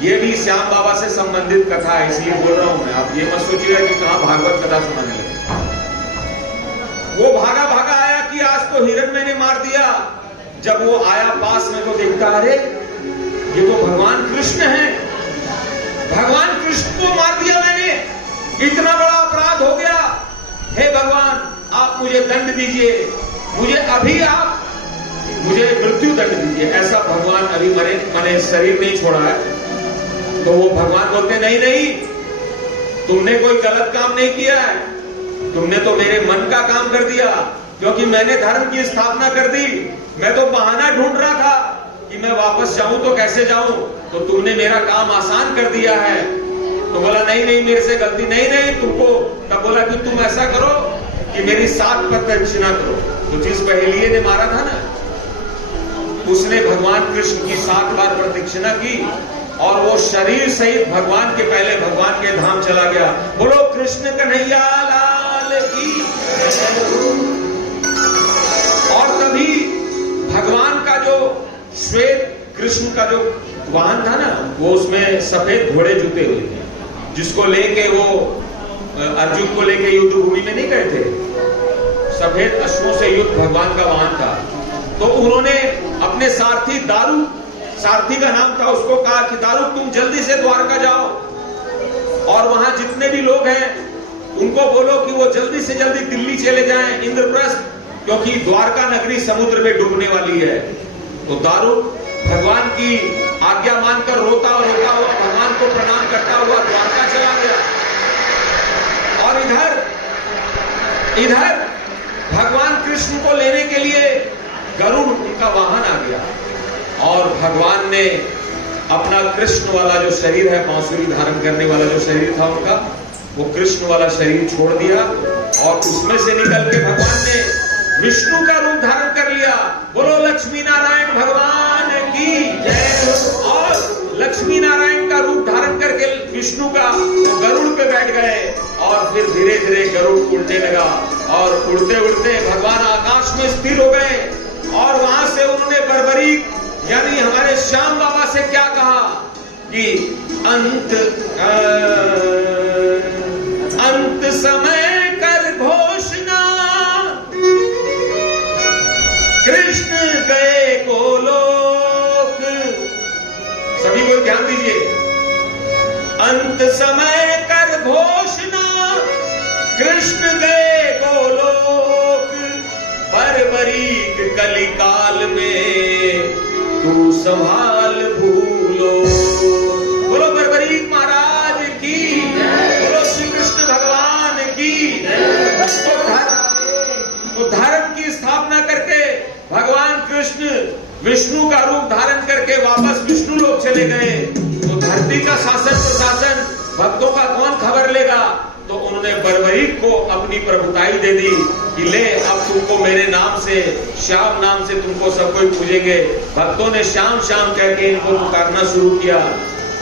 ये भी श्याम बाबा से संबंधित कथा है, इसलिए बोल रहा हूं मैं। आप ये मत सोचिएगा कि कहां भागवत कथा सुनाने लगे। वो भागा भागा आया कि आज तो हिरण मैंने मार दिया। जब वो आया पास में तो देखता, अरे ये तो भगवान कृष्ण हैं। भगवान कृष्ण को मार दिया मैंने, इतना बड़ा अपराध हो गया। हे भगवान, आप मुझे दंड दीजिए, मुझे अभी आप मुझे मृत्यु दंड दीजिए। ऐसा भगवान अभी मैंने शरीर नहीं छोड़ा है। तो वो भगवान बोलते नहीं नहीं, तुमने कोई गलत काम नहीं किया है, तुमने तो मेरे मन का काम कर दिया, क्योंकि मैंने धर्म की स्थापना कर दी। मैं तो बहाना ढूंढ रहा था कि मैं वापस जाऊं तो कैसे जाऊं, तो तुमने मेरा काम आसान कर दिया है। तो बोला नहीं नहीं, मेरे से गलती नहीं नहीं तुमको। तब बोला कि तुम ऐसा करो कि मेरी 7 प्रदक्षिणा करो। तो जिस पहेलिये ने मारा था ना, उसने भगवान कृष्ण की 7 बार प्रदक्षिणा की और वो शरीर सहित भगवान के पहले भगवान के धाम चला गया। बोलो कृष्ण कन्हैया लाल की। और तभी भगवान का जो श्वेत कृष्ण का जो वाहन था ना, वो उसमें सफेद घोड़े जुटे हुए थे, जिसको लेके वो अर्जुन को लेके युद्ध भूमि में नहीं गए थे। सफेद अश्वों से युद्ध भगवान का वाहन था। तो उन्होंने अपने सारथी दारू, सारथी का नाम था, उसको कहा कि दारू तुम जल्दी से द्वारका जाओ और वहां जितने भी लोग हैं उनको बोलो कि वो जल्दी से जल्दी दिल्ली चले जाएं, इंद्रप्रस्थ, क्योंकि द्वारका नगरी समुद्र में डूबने वाली है। तो दारू भगवान की आज्ञा मानकर रोता रोता हुआ भगवान को प्रणाम करता हुआ द्वारका चला गया। और इधर भगवान कृष्ण को लेने के लिए गरुड़ उनका वाहन आ गया और भगवान ने अपना कृष्ण वाला जो शरीर है, बांसुरी धारण करने वाला जो शरीर था उनका, वो कृष्ण वाला शरीर छोड़ दिया और उसमें से निकल के भगवान ने विष्णु का रूप धारण कर लिया। बोलो लक्ष्मी नारायण भगवान की जय। और लक्ष्मी नारायण का रूप धारण करके विष्णु का गरुड़ पे बैठ गए और फिर धीरे धीरे गरुड़ उड़ने लगा और उड़ते उड़ते भगवान आकाश में स्थिर हो गए। और वहां से उन्होंने बर्बरीक यानी हमारे श्याम बाबा से क्या कहा कि अंत समय कर घोषणा, कृष्ण गए गोलोक। सभी को ध्यान दीजिए, अंत समय कर घोषणा, कृष्ण गए गोलोक, बर्बरीक कलिकाल में तू संभाल भूलो। बोलो बर्बरीक महाराज की, बोलो श्री कृष्ण भगवान की। तो धर्म की स्थापना करके भगवान कृष्ण विष्णु का रूप धारण करके वापस विष्णु लोक चले गए। तो धरती का शासन प्रशासन भक्तों का कौन खबर लेगा? तो उन्होंने बर्बरीक को अपनी प्रभुताई दे दी कि ले अब तुमको मेरे नाम से, श्याम नाम से तुमको सब कोई पूजेंगे। भक्तों ने श्याम श्याम कह के इनको पुकारना शुरू किया।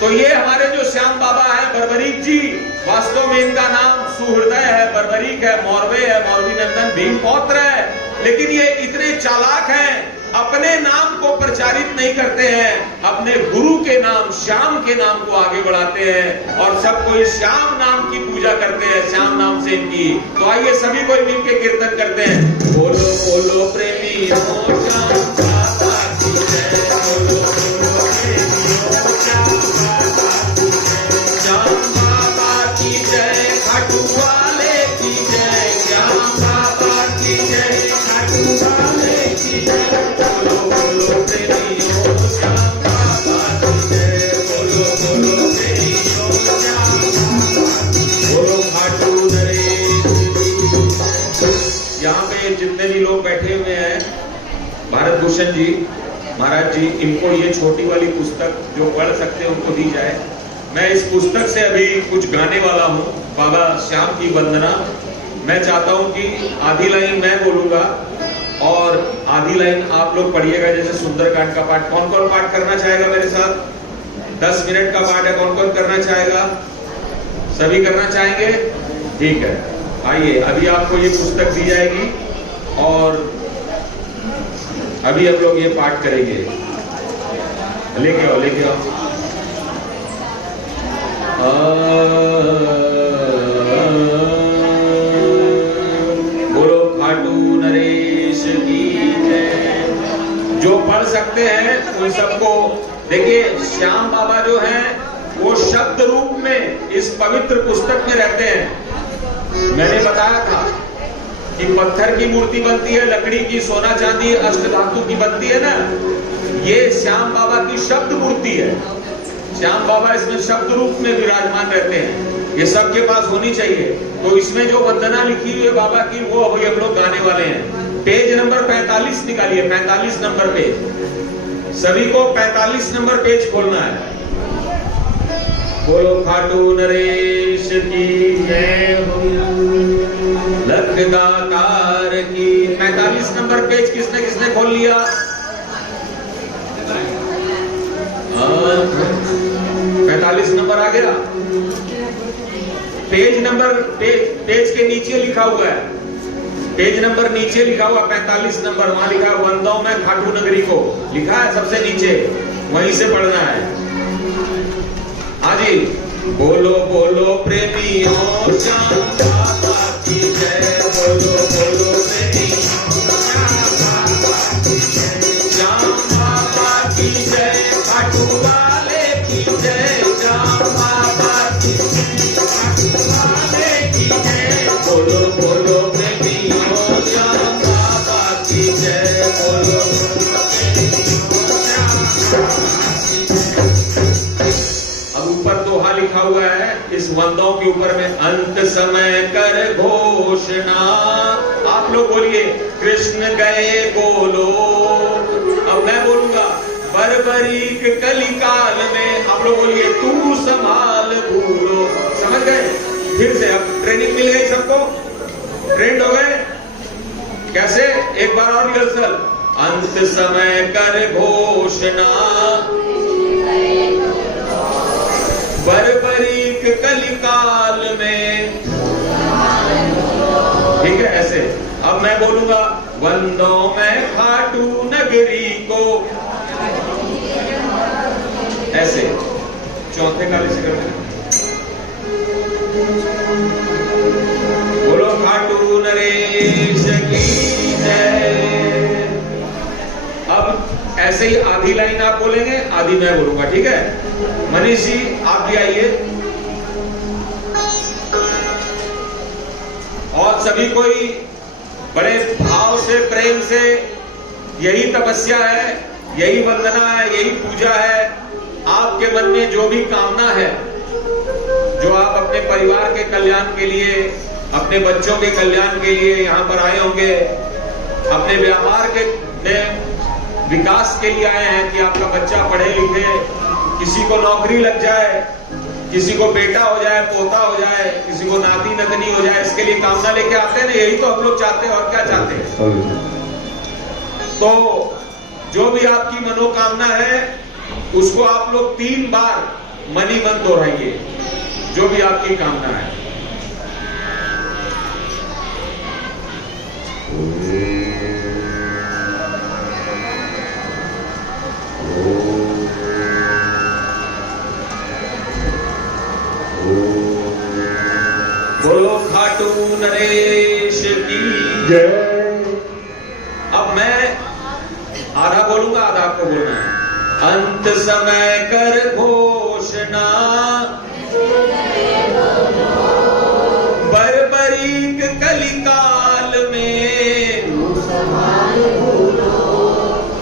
तो ये हमारे जो श्याम बाबा है बर्बरीक जी, वास्तव में इनका नाम सुहृदय है, बर्बरीक है, मौरवे है, मौरवी नंदन भीम पौत्र है। लेकिन ये इतने चालाक हैं, अपने नाम को प्रचारित नहीं करते हैं, अपने गुरु के नाम श्याम के नाम को आगे बढ़ाते हैं और सब कोई श्याम नाम की पूजा करते हैं, श्याम नाम से इनकी। तो आइए सभी कोई मिलकर कीर्तन करते हैं। बोलो बोलो प्रेमी हो श्याम बाबा की जय, बोलो बोलो प्रेमी हो श्याम बाबा की जय, खाटू वाले की जय, श्याम बाबा की जय, खाटू वाले की जय। बोलो बोलो प्रेमी हो श्याम बाबा की जय, बोलो बोलो प्रेमी हो श्याम बाबा, बोलो खाटू नरेश। यहाँ पे जितने भी लोग बैठे हुए हैं, भारत भूषण जी महाराज जी, इनको ये छोटी वाली पुस्तक जो पढ़ सकते हैं उनको दी जाए। मैं इस पुस्तक से अभी कुछ गाने वाला हूँ, बाबा श्याम की वंदना। मैं चाहता हूँ कि आधी लाइन मैं बोलूंगा और आधी लाइन आप लोग पढ़िएगा। जैसे सुंदरकांड का पाठ, कौन कौन पाठ करना चाहेगा मेरे साथ? 10 मिनट का पाठ है, कौन कौन करना चाहेगा? सभी करना चाहेंगे? ठीक है, आइए अभी आपको ये पुस्तक दी जाएगी और अभी हम लोग ये पाठ करेंगे। लेके आओ, लेके आओ। बोलो खाटू नरेश की जय। जो पढ़ सकते हैं उन सबको देखिए, श्याम बाबा जो हैं वो शब्द रूप में इस पवित्र पुस्तक में रहते हैं। मैंने बताया था कि पत्थर की मूर्ति बनती है, लकड़ी की, सोना चांदी, अष्ट धातु की बनती है ना, ये श्याम बाबा की शब्द मूर्ति है। श्याम बाबा इसमें शब्द रूप में विराजमान रहते हैं, ये सबके पास होनी चाहिए। तो इसमें जो वंदना लिखी हुई है बाबा की, वो अभी हम लोग गाने वाले हैं। पेज नंबर 45 निकालिए, 45 नंबर पेज। सभी को 45 नंबर पेज खोलना है। बोलो खाटू नरेश की जय हो, लखदातार की। 45 नंबर पेज किसने किसने खोल लिया? 45 नंबर आ गया। पेज के नीचे लिखा हुआ है, पेज नंबर नीचे लिखा हुआ 45 नंबर, वहां लिखा है वंदों में खाटू नगरी को, लिखा है सबसे नीचे, वहीं से पढ़ना है। हाँ जी, बोलो बोलो प्रेमी हो श्याम बाबा की जय, बोलो बोलो प्रेमी हो श्याम बाबा की जय, खाटू वाले की जय, श्याम बाबा की खाटू वाले की जय। बोलो बोलो प्रेमी हो श्याम बाबा की जय, बोलो बोलो प्रेमी हो श्याम बाबा की जय। अब ऊपर दोहा लिखा हुआ है इस वंदों के ऊपर में, अंत समय कर घोषणा। आप लोग बोलिए कृष्ण गए बोलो। अब मैं बोलूंगा बर्बरीक कलिकाल में, आप लोग बोलिए तू संभाल भूलो। समझ गए? फिर से अब ट्रेनिंग मिल गई सबको, ट्रेंड हो गए। कैसे? एक बार और रिहर्सल। अंत समय कर घोषणा, बर्बरीक कलिकाल में। ठीक है, ऐसे। अब मैं बोलूंगा, वंदो मैं खाटू नगरी को, ऐसे चौथे काले से करते हैं। बोलो खाटू नरेश की जय। अब ऐसे ही आधी लाइन आप बोलेंगे, आधी मैं बोलूंगा, ठीक है? मनीष जी आप भी आइए, और सभी कोई बड़े भाव से, प्रेम से, यही तपस्या है, यही वंदना है, यही पूजा है। आपके मन में जो भी कामना है, जो आप अपने परिवार के कल्याण के लिए, अपने बच्चों के कल्याण के लिए यहाँ पर आए होंगे, अपने व्यापार के विकास के लिए आए हैं कि आपका बच्चा पढ़े लिखे, किसी को नौकरी लग जाए, किसी को बेटा हो जाए, पोता हो जाए, किसी को नाती नतनी हो जाए, इसके लिए कामना लेके आते हैं ना। यही तो हम लोग चाहते हैं, और क्या चाहते हैं? तो जो भी आपकी मनोकामना है, उसको आप लोग 3 बार मन ही मन दोहराइए, जो भी आपकी कामना है। बोलो खाटू नरेश की जय। अब मैं आधा बोलूंगा, आधा आपको बोलना है। अंत समय कर घोषणा, बर्बरीक कलिकाल में।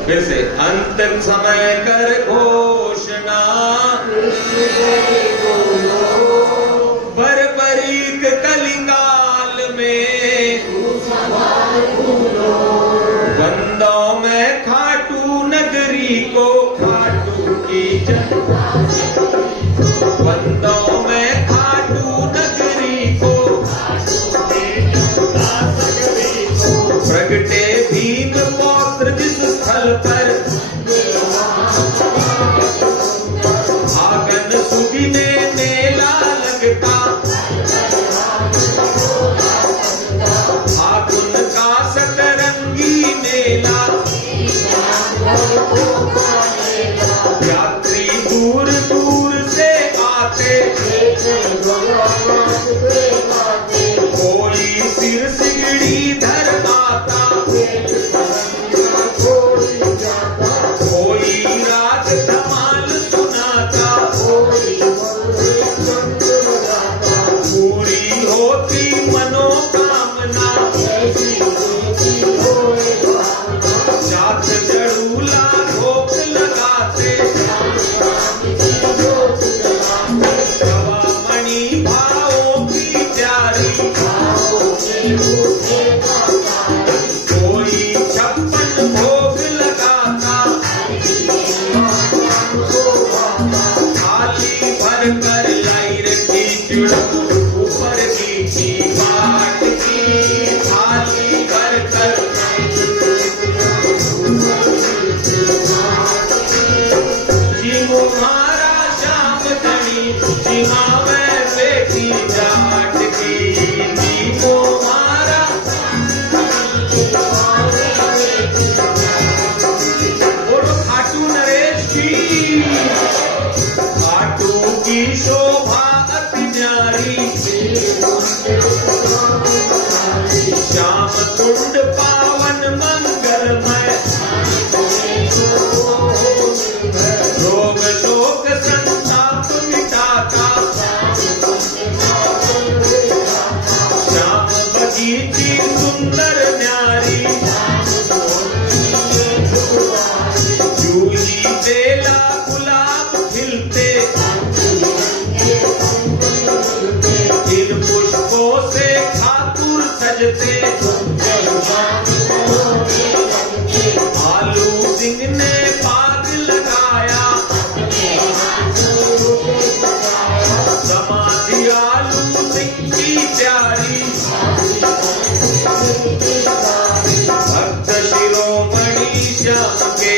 फिर से, अंत समय कर घोषणा, बर्बरीक कलिकाल में। वंदो मैं खाटू नगरी को, खाटू की जनता। वंदो मैं खाटू नगरी को, प्रगटे भीम पौत्र जिस स्थल पर, आगन सुदिने मेला लगता। फागुन का सतरंगी मेला, यात्री दूर दूर से आते। कोई सिर सिगड़ी धर आता, कोई राग धमाल सुनाता। पूरी होती मनोकामना, जात जड़ूला धोख लगाते। मणि भावों की प्यारी, कोई 56 भोग लगाता। थाली भर कर लाई रखी चिड़ू, ऊपर की बाट की। थाली भर कर जीवो मारा श्याम धनी, जीवा मैं बेटी जाट की। जीवो मारा, बोलो खाटू नरेश की। खाटू की शोभा अति न्यारी, श्याम कुंड पावन मंगलमय। रोग शोक संताप मिटाता,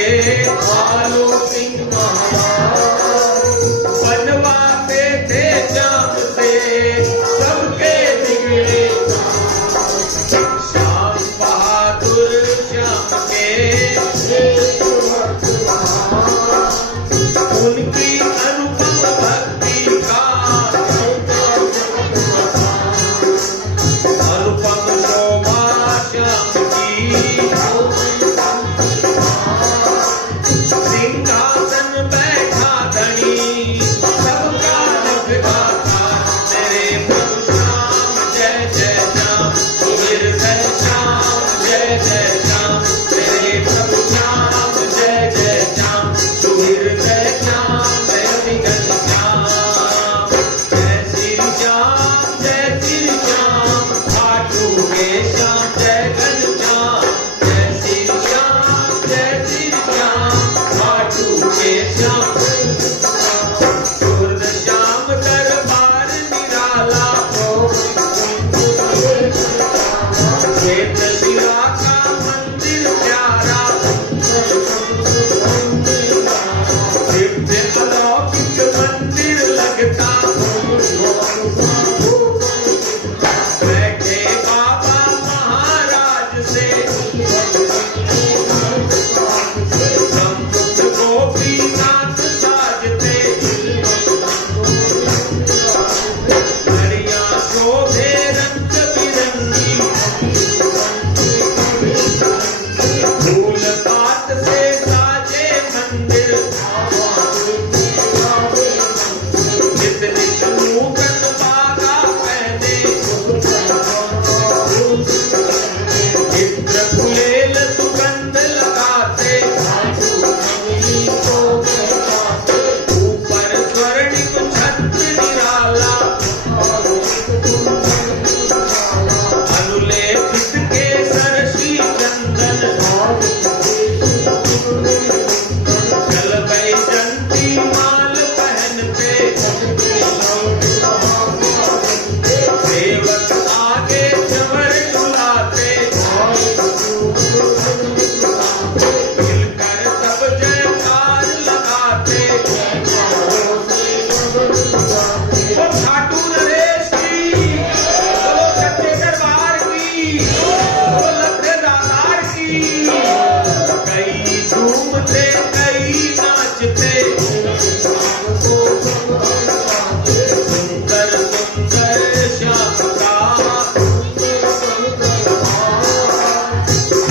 आलू सिंह बनवाते थे श्याम से सबके बिगड़े श्याम बहादुर श्याम के उनकी अनुपम भक्ति का अनुपम शोभा श्याम की सिंहासन बैठा धनी सबका रखता था तेरे प्रभु श्याम जय जय श्याम हृदय श्याम जय जय श्याम तेरे प्रभु श्याम जय जय श्याम हृदय श्याम जय विगत श्याम जय श्री श्याम जय श्री श्याम खाटू के श्याम जय घन श्याम जय श्री श्याम जय श्री श्याम खाटू के श्याम सूर्य श्याम दरबार निराला श्वेत शिला का मंदिर प्यारा दिव्य अलौकिक मंदिर लगता बैठे बाबा महाराज से सम्मुख गोपीनाथ साजते हरिया शोभे रंग बिरंगी फूल पात से साजे मंदिर नित नित नूतन बागा पहने चित्र फुलेल सुगंध लगाते ऊपर स्वर्णिम छत्र निराला अनुलेपित केसर श्री चंदन जल वैजंती माल पहनते सेवक आगे चवर झुलाते मिलकर सब जयकार लगाते वो खाटू नरेश की बोलो सच्चे दरबार की बोलो लखन दातार की कई झूमते कई नाचते सुंदर सुंदर श्याम का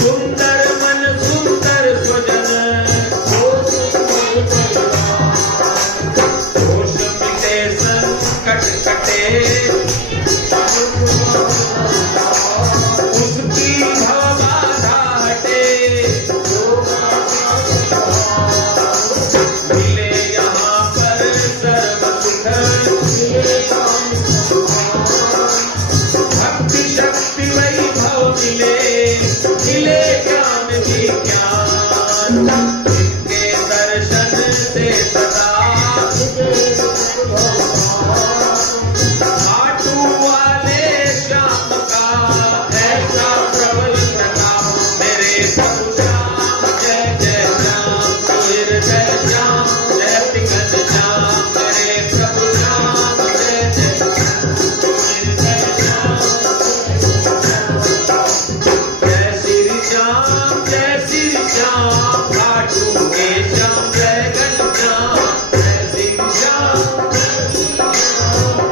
सुंदर मन सुंदर स्वजन दोष मिटे संकट कटे उसकी भवबाधा हटे मिले यहाँ पर सर्व सुख भक्ति शक्ति वैभव मिले मिले ज्ञान विज्ञान जिनके दर्शन से सदा खाटू वाले श्याम का ऐसा प्रबल प्रताप मेरे प्रभु श्याम जय जय श्याम हृदय श्याम जय विगत श्याम मेरे प्रभु श्याम जय जय श्याम हृदय श्याम जय श्री श्याम जय श्री श्याम खाटू के श्याम जय घन श्याम जय श्री श्याम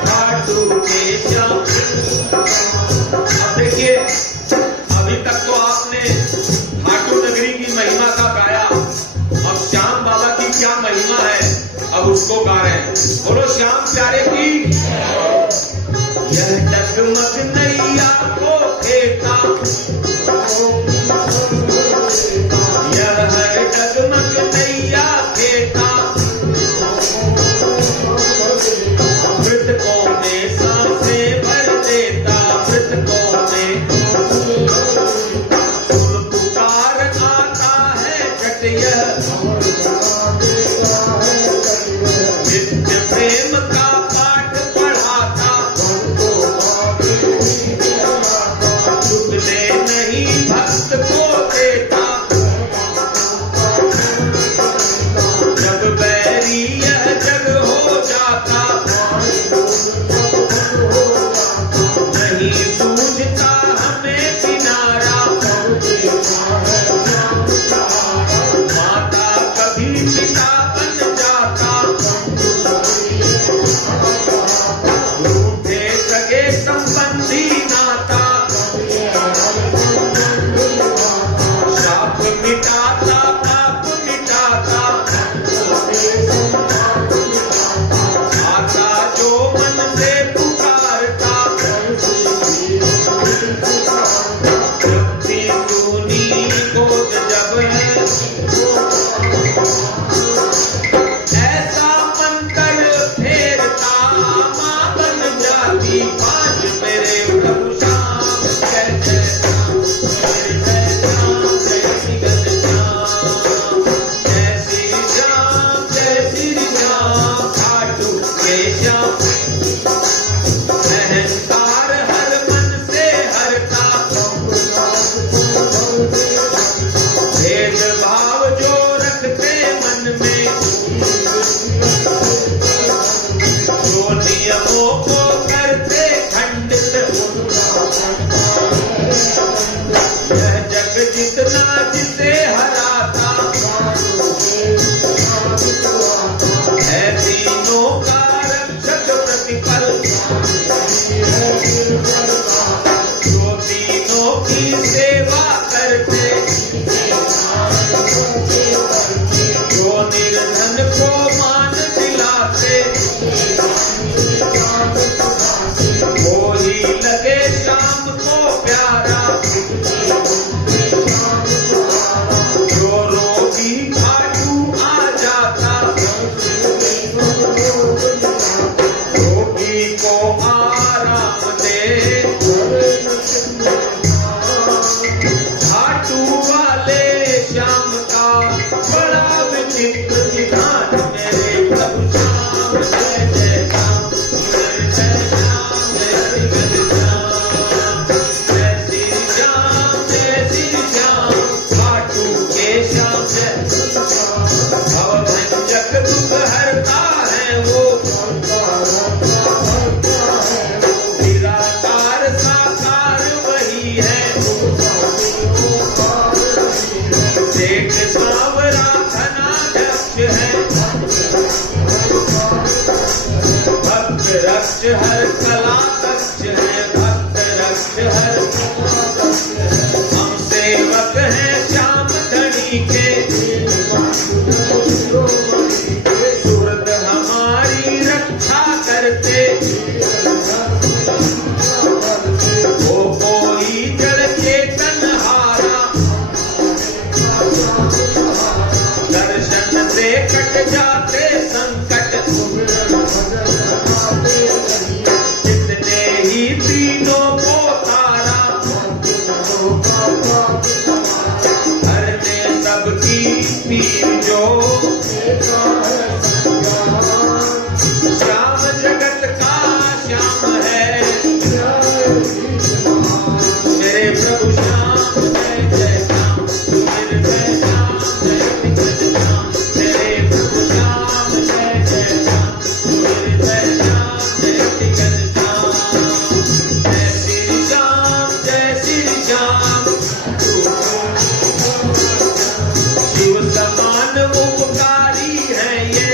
खाटू के श्याम। अब देखिए अभी तक तो आपने खाटू नगरी की महिमा का गाया, अब श्याम बाबा की क्या महिमा है अब उसको गा रहे हैं। बोलो श्याम प्यारे की। यह डगमग नैया को खेता यह हर डगमग नैया खेता मृतकों में सांसें भर देता मृतकों में सुर पुकार आता है छठ यह नित्य प्रेम का पाठ पढ़ाता छूटने नहीं भक्त को देता साँझ से हराता है तीनों का रक्षक प्रतिपल, जो तीनों की सेवा करते, जो निर्धन को मान दिलाते, वो ही लगे शाम को प्यारा, जो रोगी खाटू आ जाता, रोगी को आराम दे, खाटू वाले श्याम का बड़ा विचित्र विधान। मेरे प्रभु श्याम जय जय श्याम, जय जय श्याम जय जय श्याम, जय श्री श्याम जय श्री श्याम, खाटू के श्याम जय। भवभंजक दुख हरता है वो, निराकार साकार वही है, शेख सांवरा धनाध्यक्ष है, भक्त रक्ष हर कला दक्ष है, भक्त रक्ष हर। हम सेवक हैं श्याम धनी के, सूरत हमारी रक्षा करते, वो कोई जड़ चेतन हारा, दर्शन से कट जाते संकट, जितने ही तीनों को तारा, हरने सबकी पीर जो, श्याम जगत का श्याम है, मेरे प्रभु श्याम जय जय श्याम, मेरे जय श्याम जय जय श्याम, मेरे प्रभु श्याम जय जय श्याम, मेरे जय श्याम जय जय श्याम, जय श्री श्याम जय श्री श्याम। शिव समान उपकारी है ये,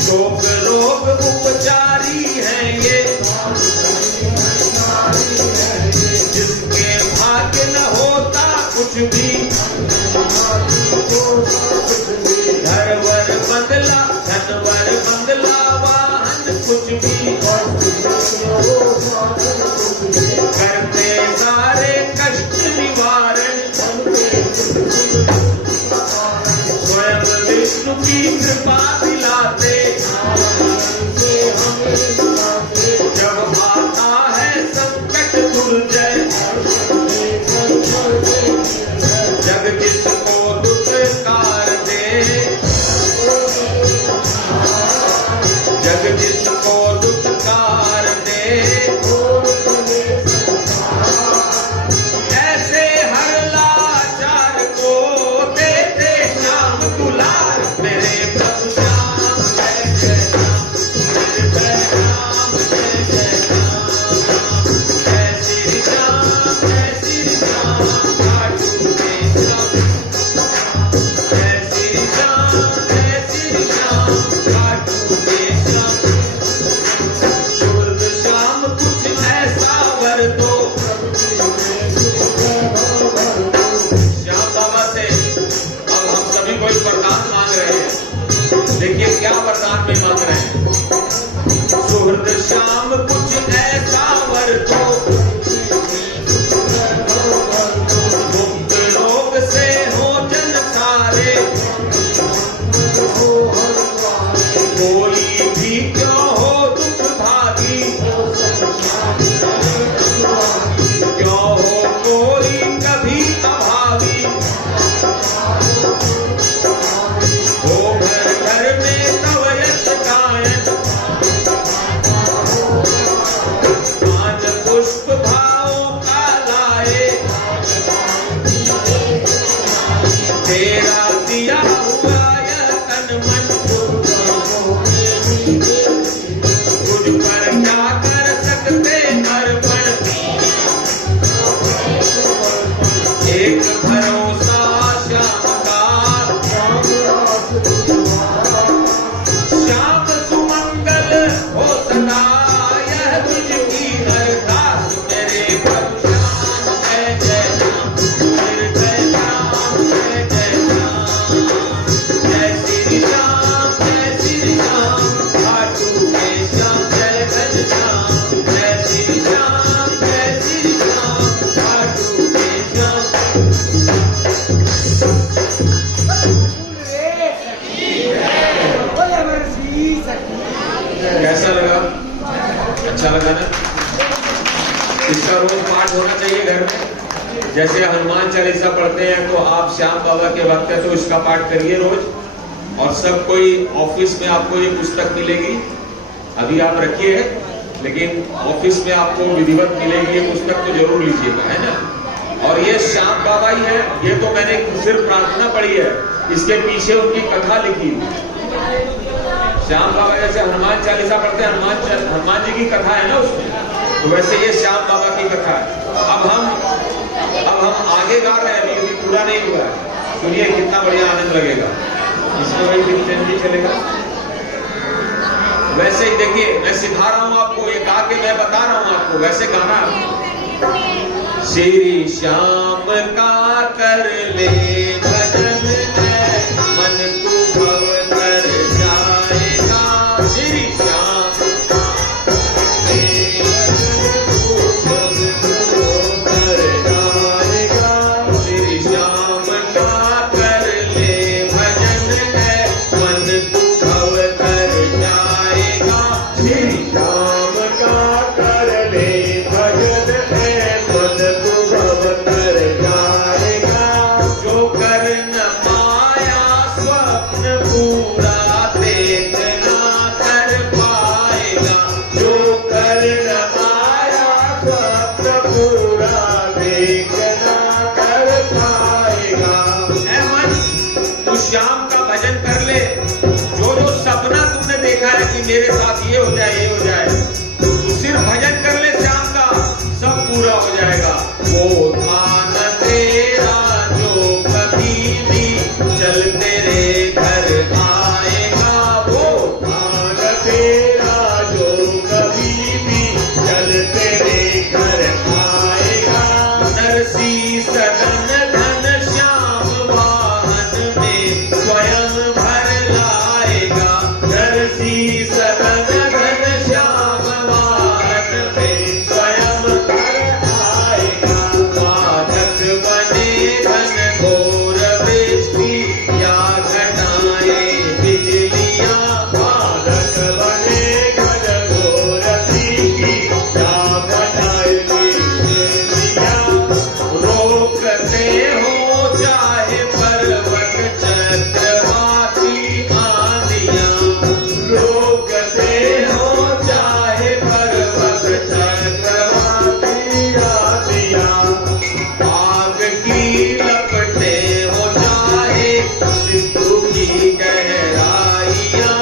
शोक रोग उपचारी है ये, जिसके भाग्य न होता कुछ भी, धरवर बदला धनवर बदला वाहन कुछ भी, करते सारे कष्ट निवारण, स्वयं विष्णु की कृपा दिलाते, जब आता है संकट दुर्जय, जगदीश को दुत्कार दे, जगदीश को दुत्कार दे, ऐसे हर लाचार को देते श्याम दुलार, मेरे प्रभु श्याम एक भरोसा श्याम का, श्याम सुमंगल हो सदा यह तुझकी अरदास मेरे प्रभु श्याम जय जय श्याम, जय जय श्याम जय जय श्याम, जय श्री श्याम खाटू के श्याम जय घन श्याम, जय श्री श्याम खाटू के श्याम। कैसा लगा? अच्छा लगा ना? इसका रोज पाठ होना चाहिए घर में। जैसे हनुमान चालीसा पढ़ते हैं तो आप श्याम बाबा के भक्त हैं तो इसका पाठ करिए रोज। और सब कोई ऑफिस में आपको ये पुस्तक मिलेगी, अभी आप रखिए, लेकिन ऑफिस में आपको विधिवत मिलेगी ये पुस्तक, तो जरूर लीजिएगा, है ना। और ये श्याम बाबा ही है, ये तो मैंने सिर्फ प्रार्थना पढ़ी है, इसके पीछे उनकी कथा लिखी। श्याम बाबा जैसे हनुमान चालीसा पढ़ते हैं, हनुमान जी की कथा है ना उसमें, तो वैसे ये श्याम बाबा की कथा है। अब हम आगे गा रहे हैं, अभी पूरा नहीं हुआ है, सुनिए कितना बढ़िया आनंद लगेगा। इसमें वही कीर्तन भी चलेगा। वैसे ही देखिए, मैं सिखा रहा हूं आपको, ये गा के मैं बता रहा हूं आपको, वैसे गाना। श्री श्याम का कर ले भजन है, मन तू भव कर जाएगा। श्री श्याम का कर ले भजन, कर जाएगा। श्री श्याम का कर ले भजन है, मन तू भव कर जाएगा। श्री श्याम का कर ले भजन है, मन तू भव कर जाएगा। जो कर न पाया स्वप्न पूरा देख ना कर पाएगा। जो कर न पाया स्वप्न पूरा देख ना कर पाएगा। ऐ मन, तू श्याम का भजन कर ले। जो जो सपना तुमने देखा है कि मेरे साथ ये हो जाए, ये हो जाए, तू सिर्फ भजन कर ले श्याम का, सब पूरा हो जाएगा। वो ध्यान तेरा जो कभी भी चल तेरे घर आएगा। वो ध्यान तेरा जो कभी भी चल तेरे घर आएगा। नरसी सदन धन श्याम वाहन में स्वयं भर लाएगा। नरसी सदन धन श्याम वाहन में स्वयं भर आएगा। बाधक बने घन घोर वृष्टि या घटाएं बिजलियां। बाधक बने घन घोर वृष्टि या घटाएं बिजलियां। रोकते हो चाहे पर्वत चक्रवाती आंधियां। रोकते हो चाहे पर्वत चक्रवाती आंधियां। आग की लपटे हो चाहे सिंधु की गहराइयां।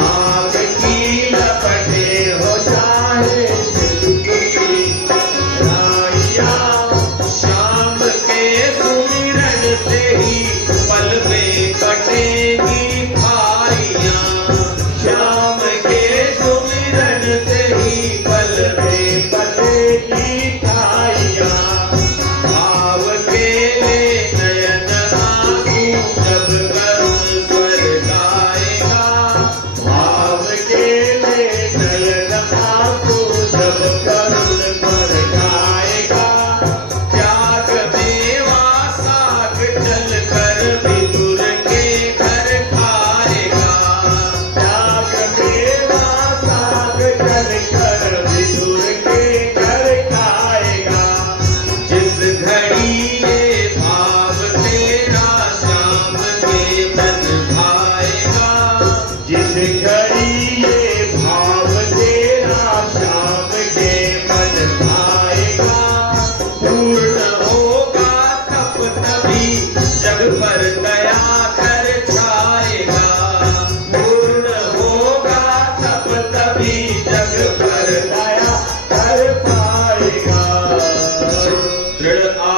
आग की लपटे हो चाहे सिंधु की गहराइयां। श्याम के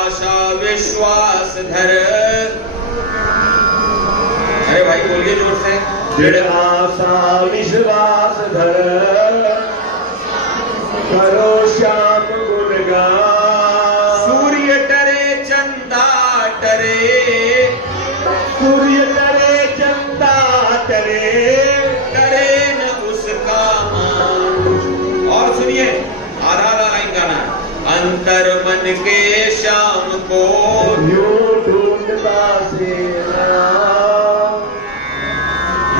आशा विश्वास धर। अरे भाई बोलिए जोर से। दृढ़ आशा विश्वास धर, करो श्याम गुणगान। सूर्य डरे चंदा डरे, सूर्य डरे चंदा डरे, डरे न उसका मान। और सुनिए आधा लाइन गाना। अंतर मन के श्याम को यूं ढूंढता से राम।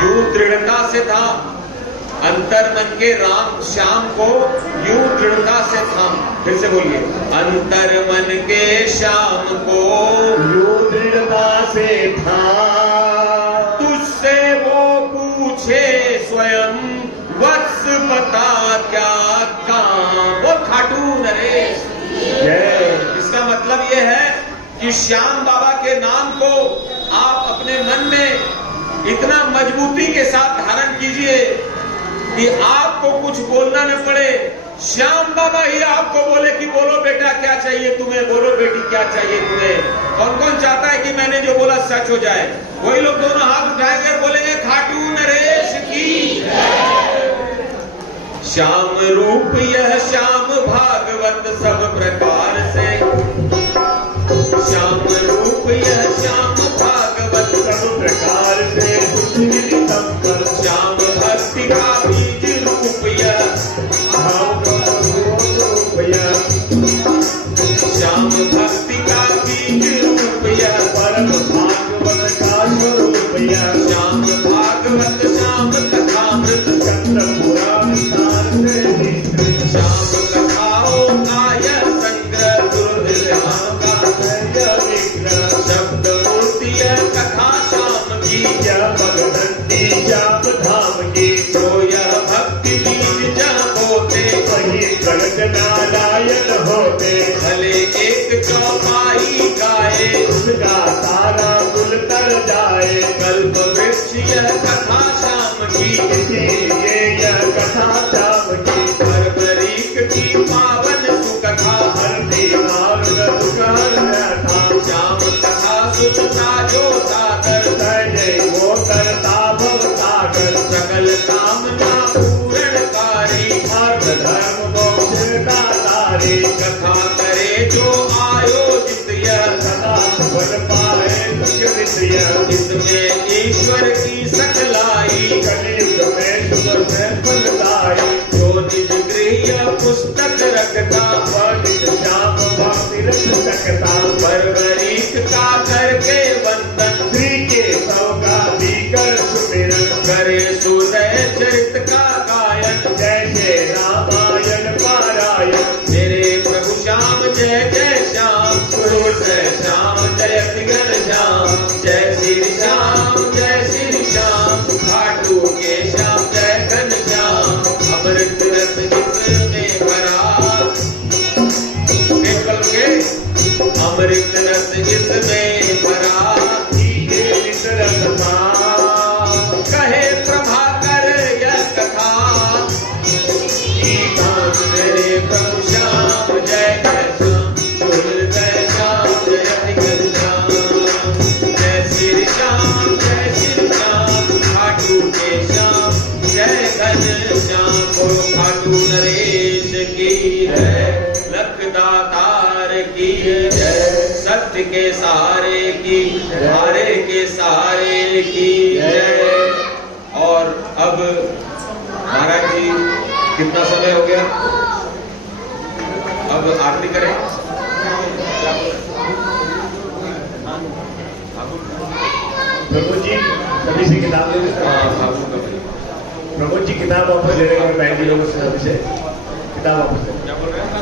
यूं दृढ़ता से थाम। अंतर मन के राम श्याम को यूं दृढ़ता से थाम। फिर से बोलिए। अंतर मन के श्याम को यूं दृढ़ता से थाम। तुझसे वो पूछे स्वयं वत्स बता क्या काम। वो खाटू नरेश। इसका मतलब ये है कि श्याम बाबा के नाम को आप अपने मन में इतना मजबूती के साथ धारण कीजिए कि आपको कुछ बोलना न पड़े। श्याम बाबा ही आपको बोले कि बोलो बेटा क्या चाहिए तुम्हें, बोलो बेटी क्या चाहिए तुम्हें। कौन कौन चाहता है कि मैंने जो बोला सच हो जाए? वही लोग दोनों हाथ उठाकर बोलेंगे खाटू नरेश की। श्याम रूप यह श्याम भागवत सब प्रकार से। श्याम रूप यह श्याम भागवत सब प्रकार से संकर। श्याम भक्ति का बीज रूप यह। श्याम भक्ति का बीज रूप यह। परम भागवत का स्वरूप यह। श्याम भागवत श्याम कथामृत चंद्र पुराण सार से निश्चित। श्याम कथाओं का यह संग्रह दुर्लभ का विग्रह। शब्द मूर्ति यह कथा श्याम की। क्या भगवंती श्याम धाम की। तो यह भक्ति बीज जहाँ बोते वही प्रगट नारायण होते। भले एक चौपाई गाए उसका सारा कुल तर जाए। कल्प वृक्ष यह कथा श्याम की। इसीलिए यह कथा श्याम की। बर्बरीक की पावन सुकथा हर दीवार दुख हर था। श्याम कथा सुनता जो सागर जय वो करता भव सागर। सकल कामना पूरणकारी अर्थ धर्म मोक्ष दातारी। कथा करे जो आयोजित यह सदा बन पाए सुख विषय। इसमें ईश्वर की सकलाई कलयुग में शुभ से फलदायी। जो निज गृह पुस्तक रखता वर्णित श्याम भक्ति रस सकता। बर्बरीक का करके वंदन श्री के सौगाती कर सुमिरन। करे सुदय चरित का गायन जैसे रामायण पारायण। मेरे प्रभु श्याम जय जय श्याम जय श्याम जय घन श्याम जय श्री श्याम जय श्री श्याम खाटू के श्याम जय घन श्याम अमृत रस जिसमें भरा केवल के अमृत रस जिसमें भरा कहे प्रभाकर यह कथा मेरे प्रभु श्याम जय जय श्याम जय श्याम जय घन श्याम जय श्री श्याम खाटू के श्याम जय घन श्याम बोलो खाटू नरेश की है लखदातार की जय सत्य के सहारे की हारे के सहारे की जय। और अब महाराज जी कितना समय हो गया? अब आरती करें। प्रभु जी सभी से किताब ले लेते हैं। प्रभु जी किताब वापस ले रहे हैं। बैंक के लोगों से सभी से किताब वापस ले। क्या बोल रहे हैं?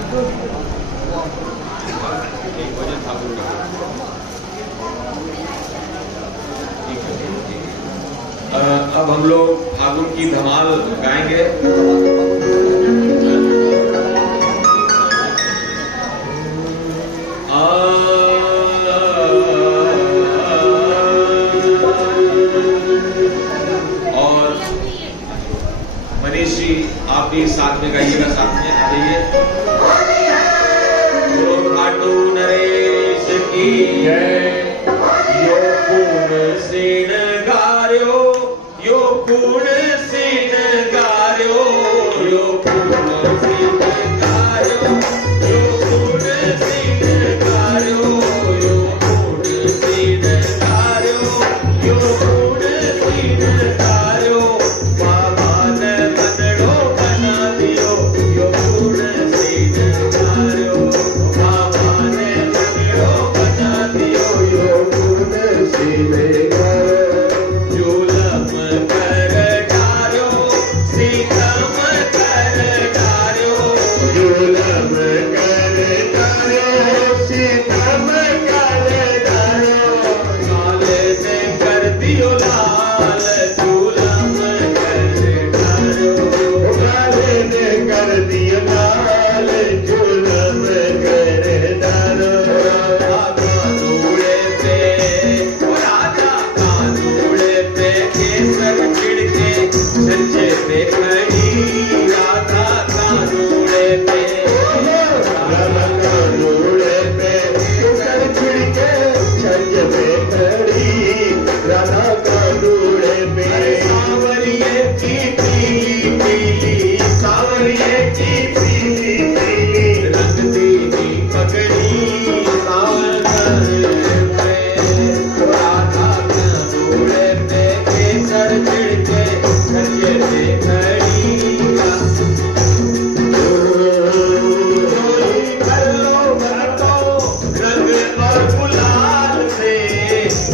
अब हम लोग फागुन की धमाल गाएंगे। और मनीष जी आप भी साथ में गाइएगा, साथ में आ जाइए। बोलो खाटू नरेश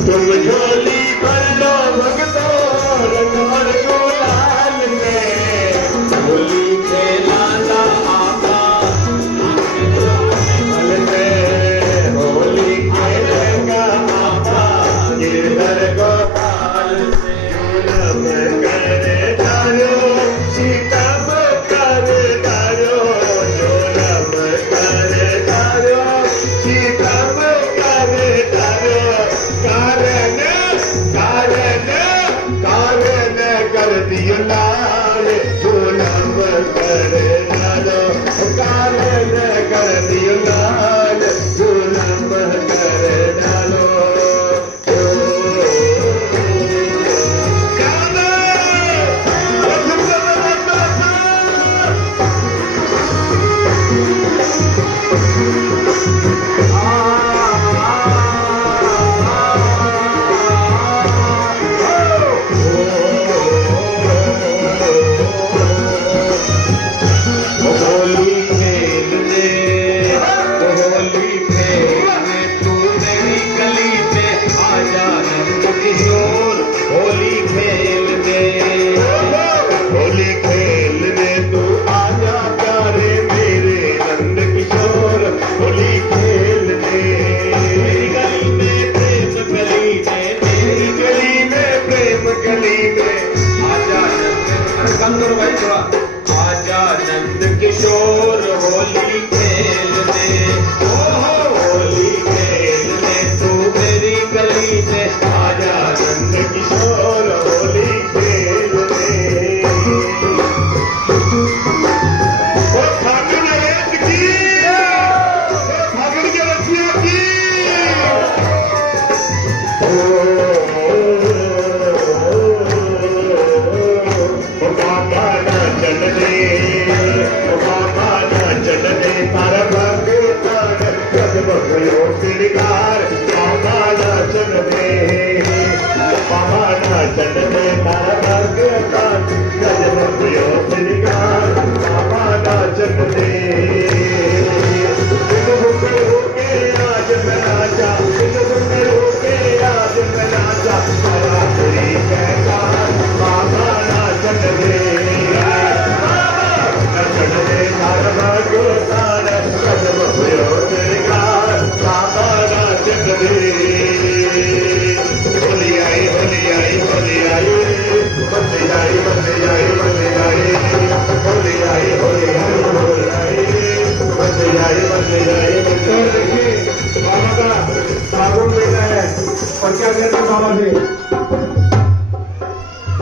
तुम झोली भर लो भगतों रंग भर गुलाल में, होली खेलाना आता होली खेलेगा आता गिरधर गोपाल से, जुलम करे डालो सीतम करे डालो, जुलम करे डालो सीतम करे डालो, कारण कारण कारण कर दियो लाल, जुलम करे डालो, कारण कर दियो लाल, जुलम करे डालो। होली खेलने तू मेरी गली में आजा नंद किशोर, होली खेलने तू आजा प्यारे मेरे नंद किशोर, होली खेलने मेरी गली में प्रेम गली में, मेरी गली में प्रेम गली में आजा नंद, अरे कम करो भाई थोड़ा, आजा नंद किशोर होली खेलने, होली खेलने तू मेरी गली में आजा नंद किशोर, होली खेलने। वो फागुन रेत की, वो फागुन के रसिया की, बाबा ना चल दे, बाबा ना चल दे तारा भगतान गजब भयो श्रृंगार, बाबा ना चल दे, बाबा ना चल दे तारा भगतान गजब भयो श्रृंगार, बाबा ना चल दे। होके आज मैं नाचा, होके आज मैं नाचा, तारा तेरी कहकार, बाबा ना चल दे, चल दे तारा भगतान गजब भयो श्रृंगार, बाबा ना चल दे। होली आई होली आई होली आई, बंदे आई बंदे आई बंदे आई, होली आई होली आई होली आई, बंदे आई बंदे आई बंदे आई। बाबा का फागुन महीना है और क्या कहते हैं बाबा से,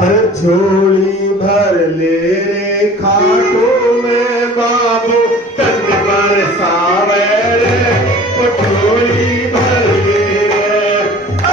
अरे झोली भर ले रे खाटू में बाबू,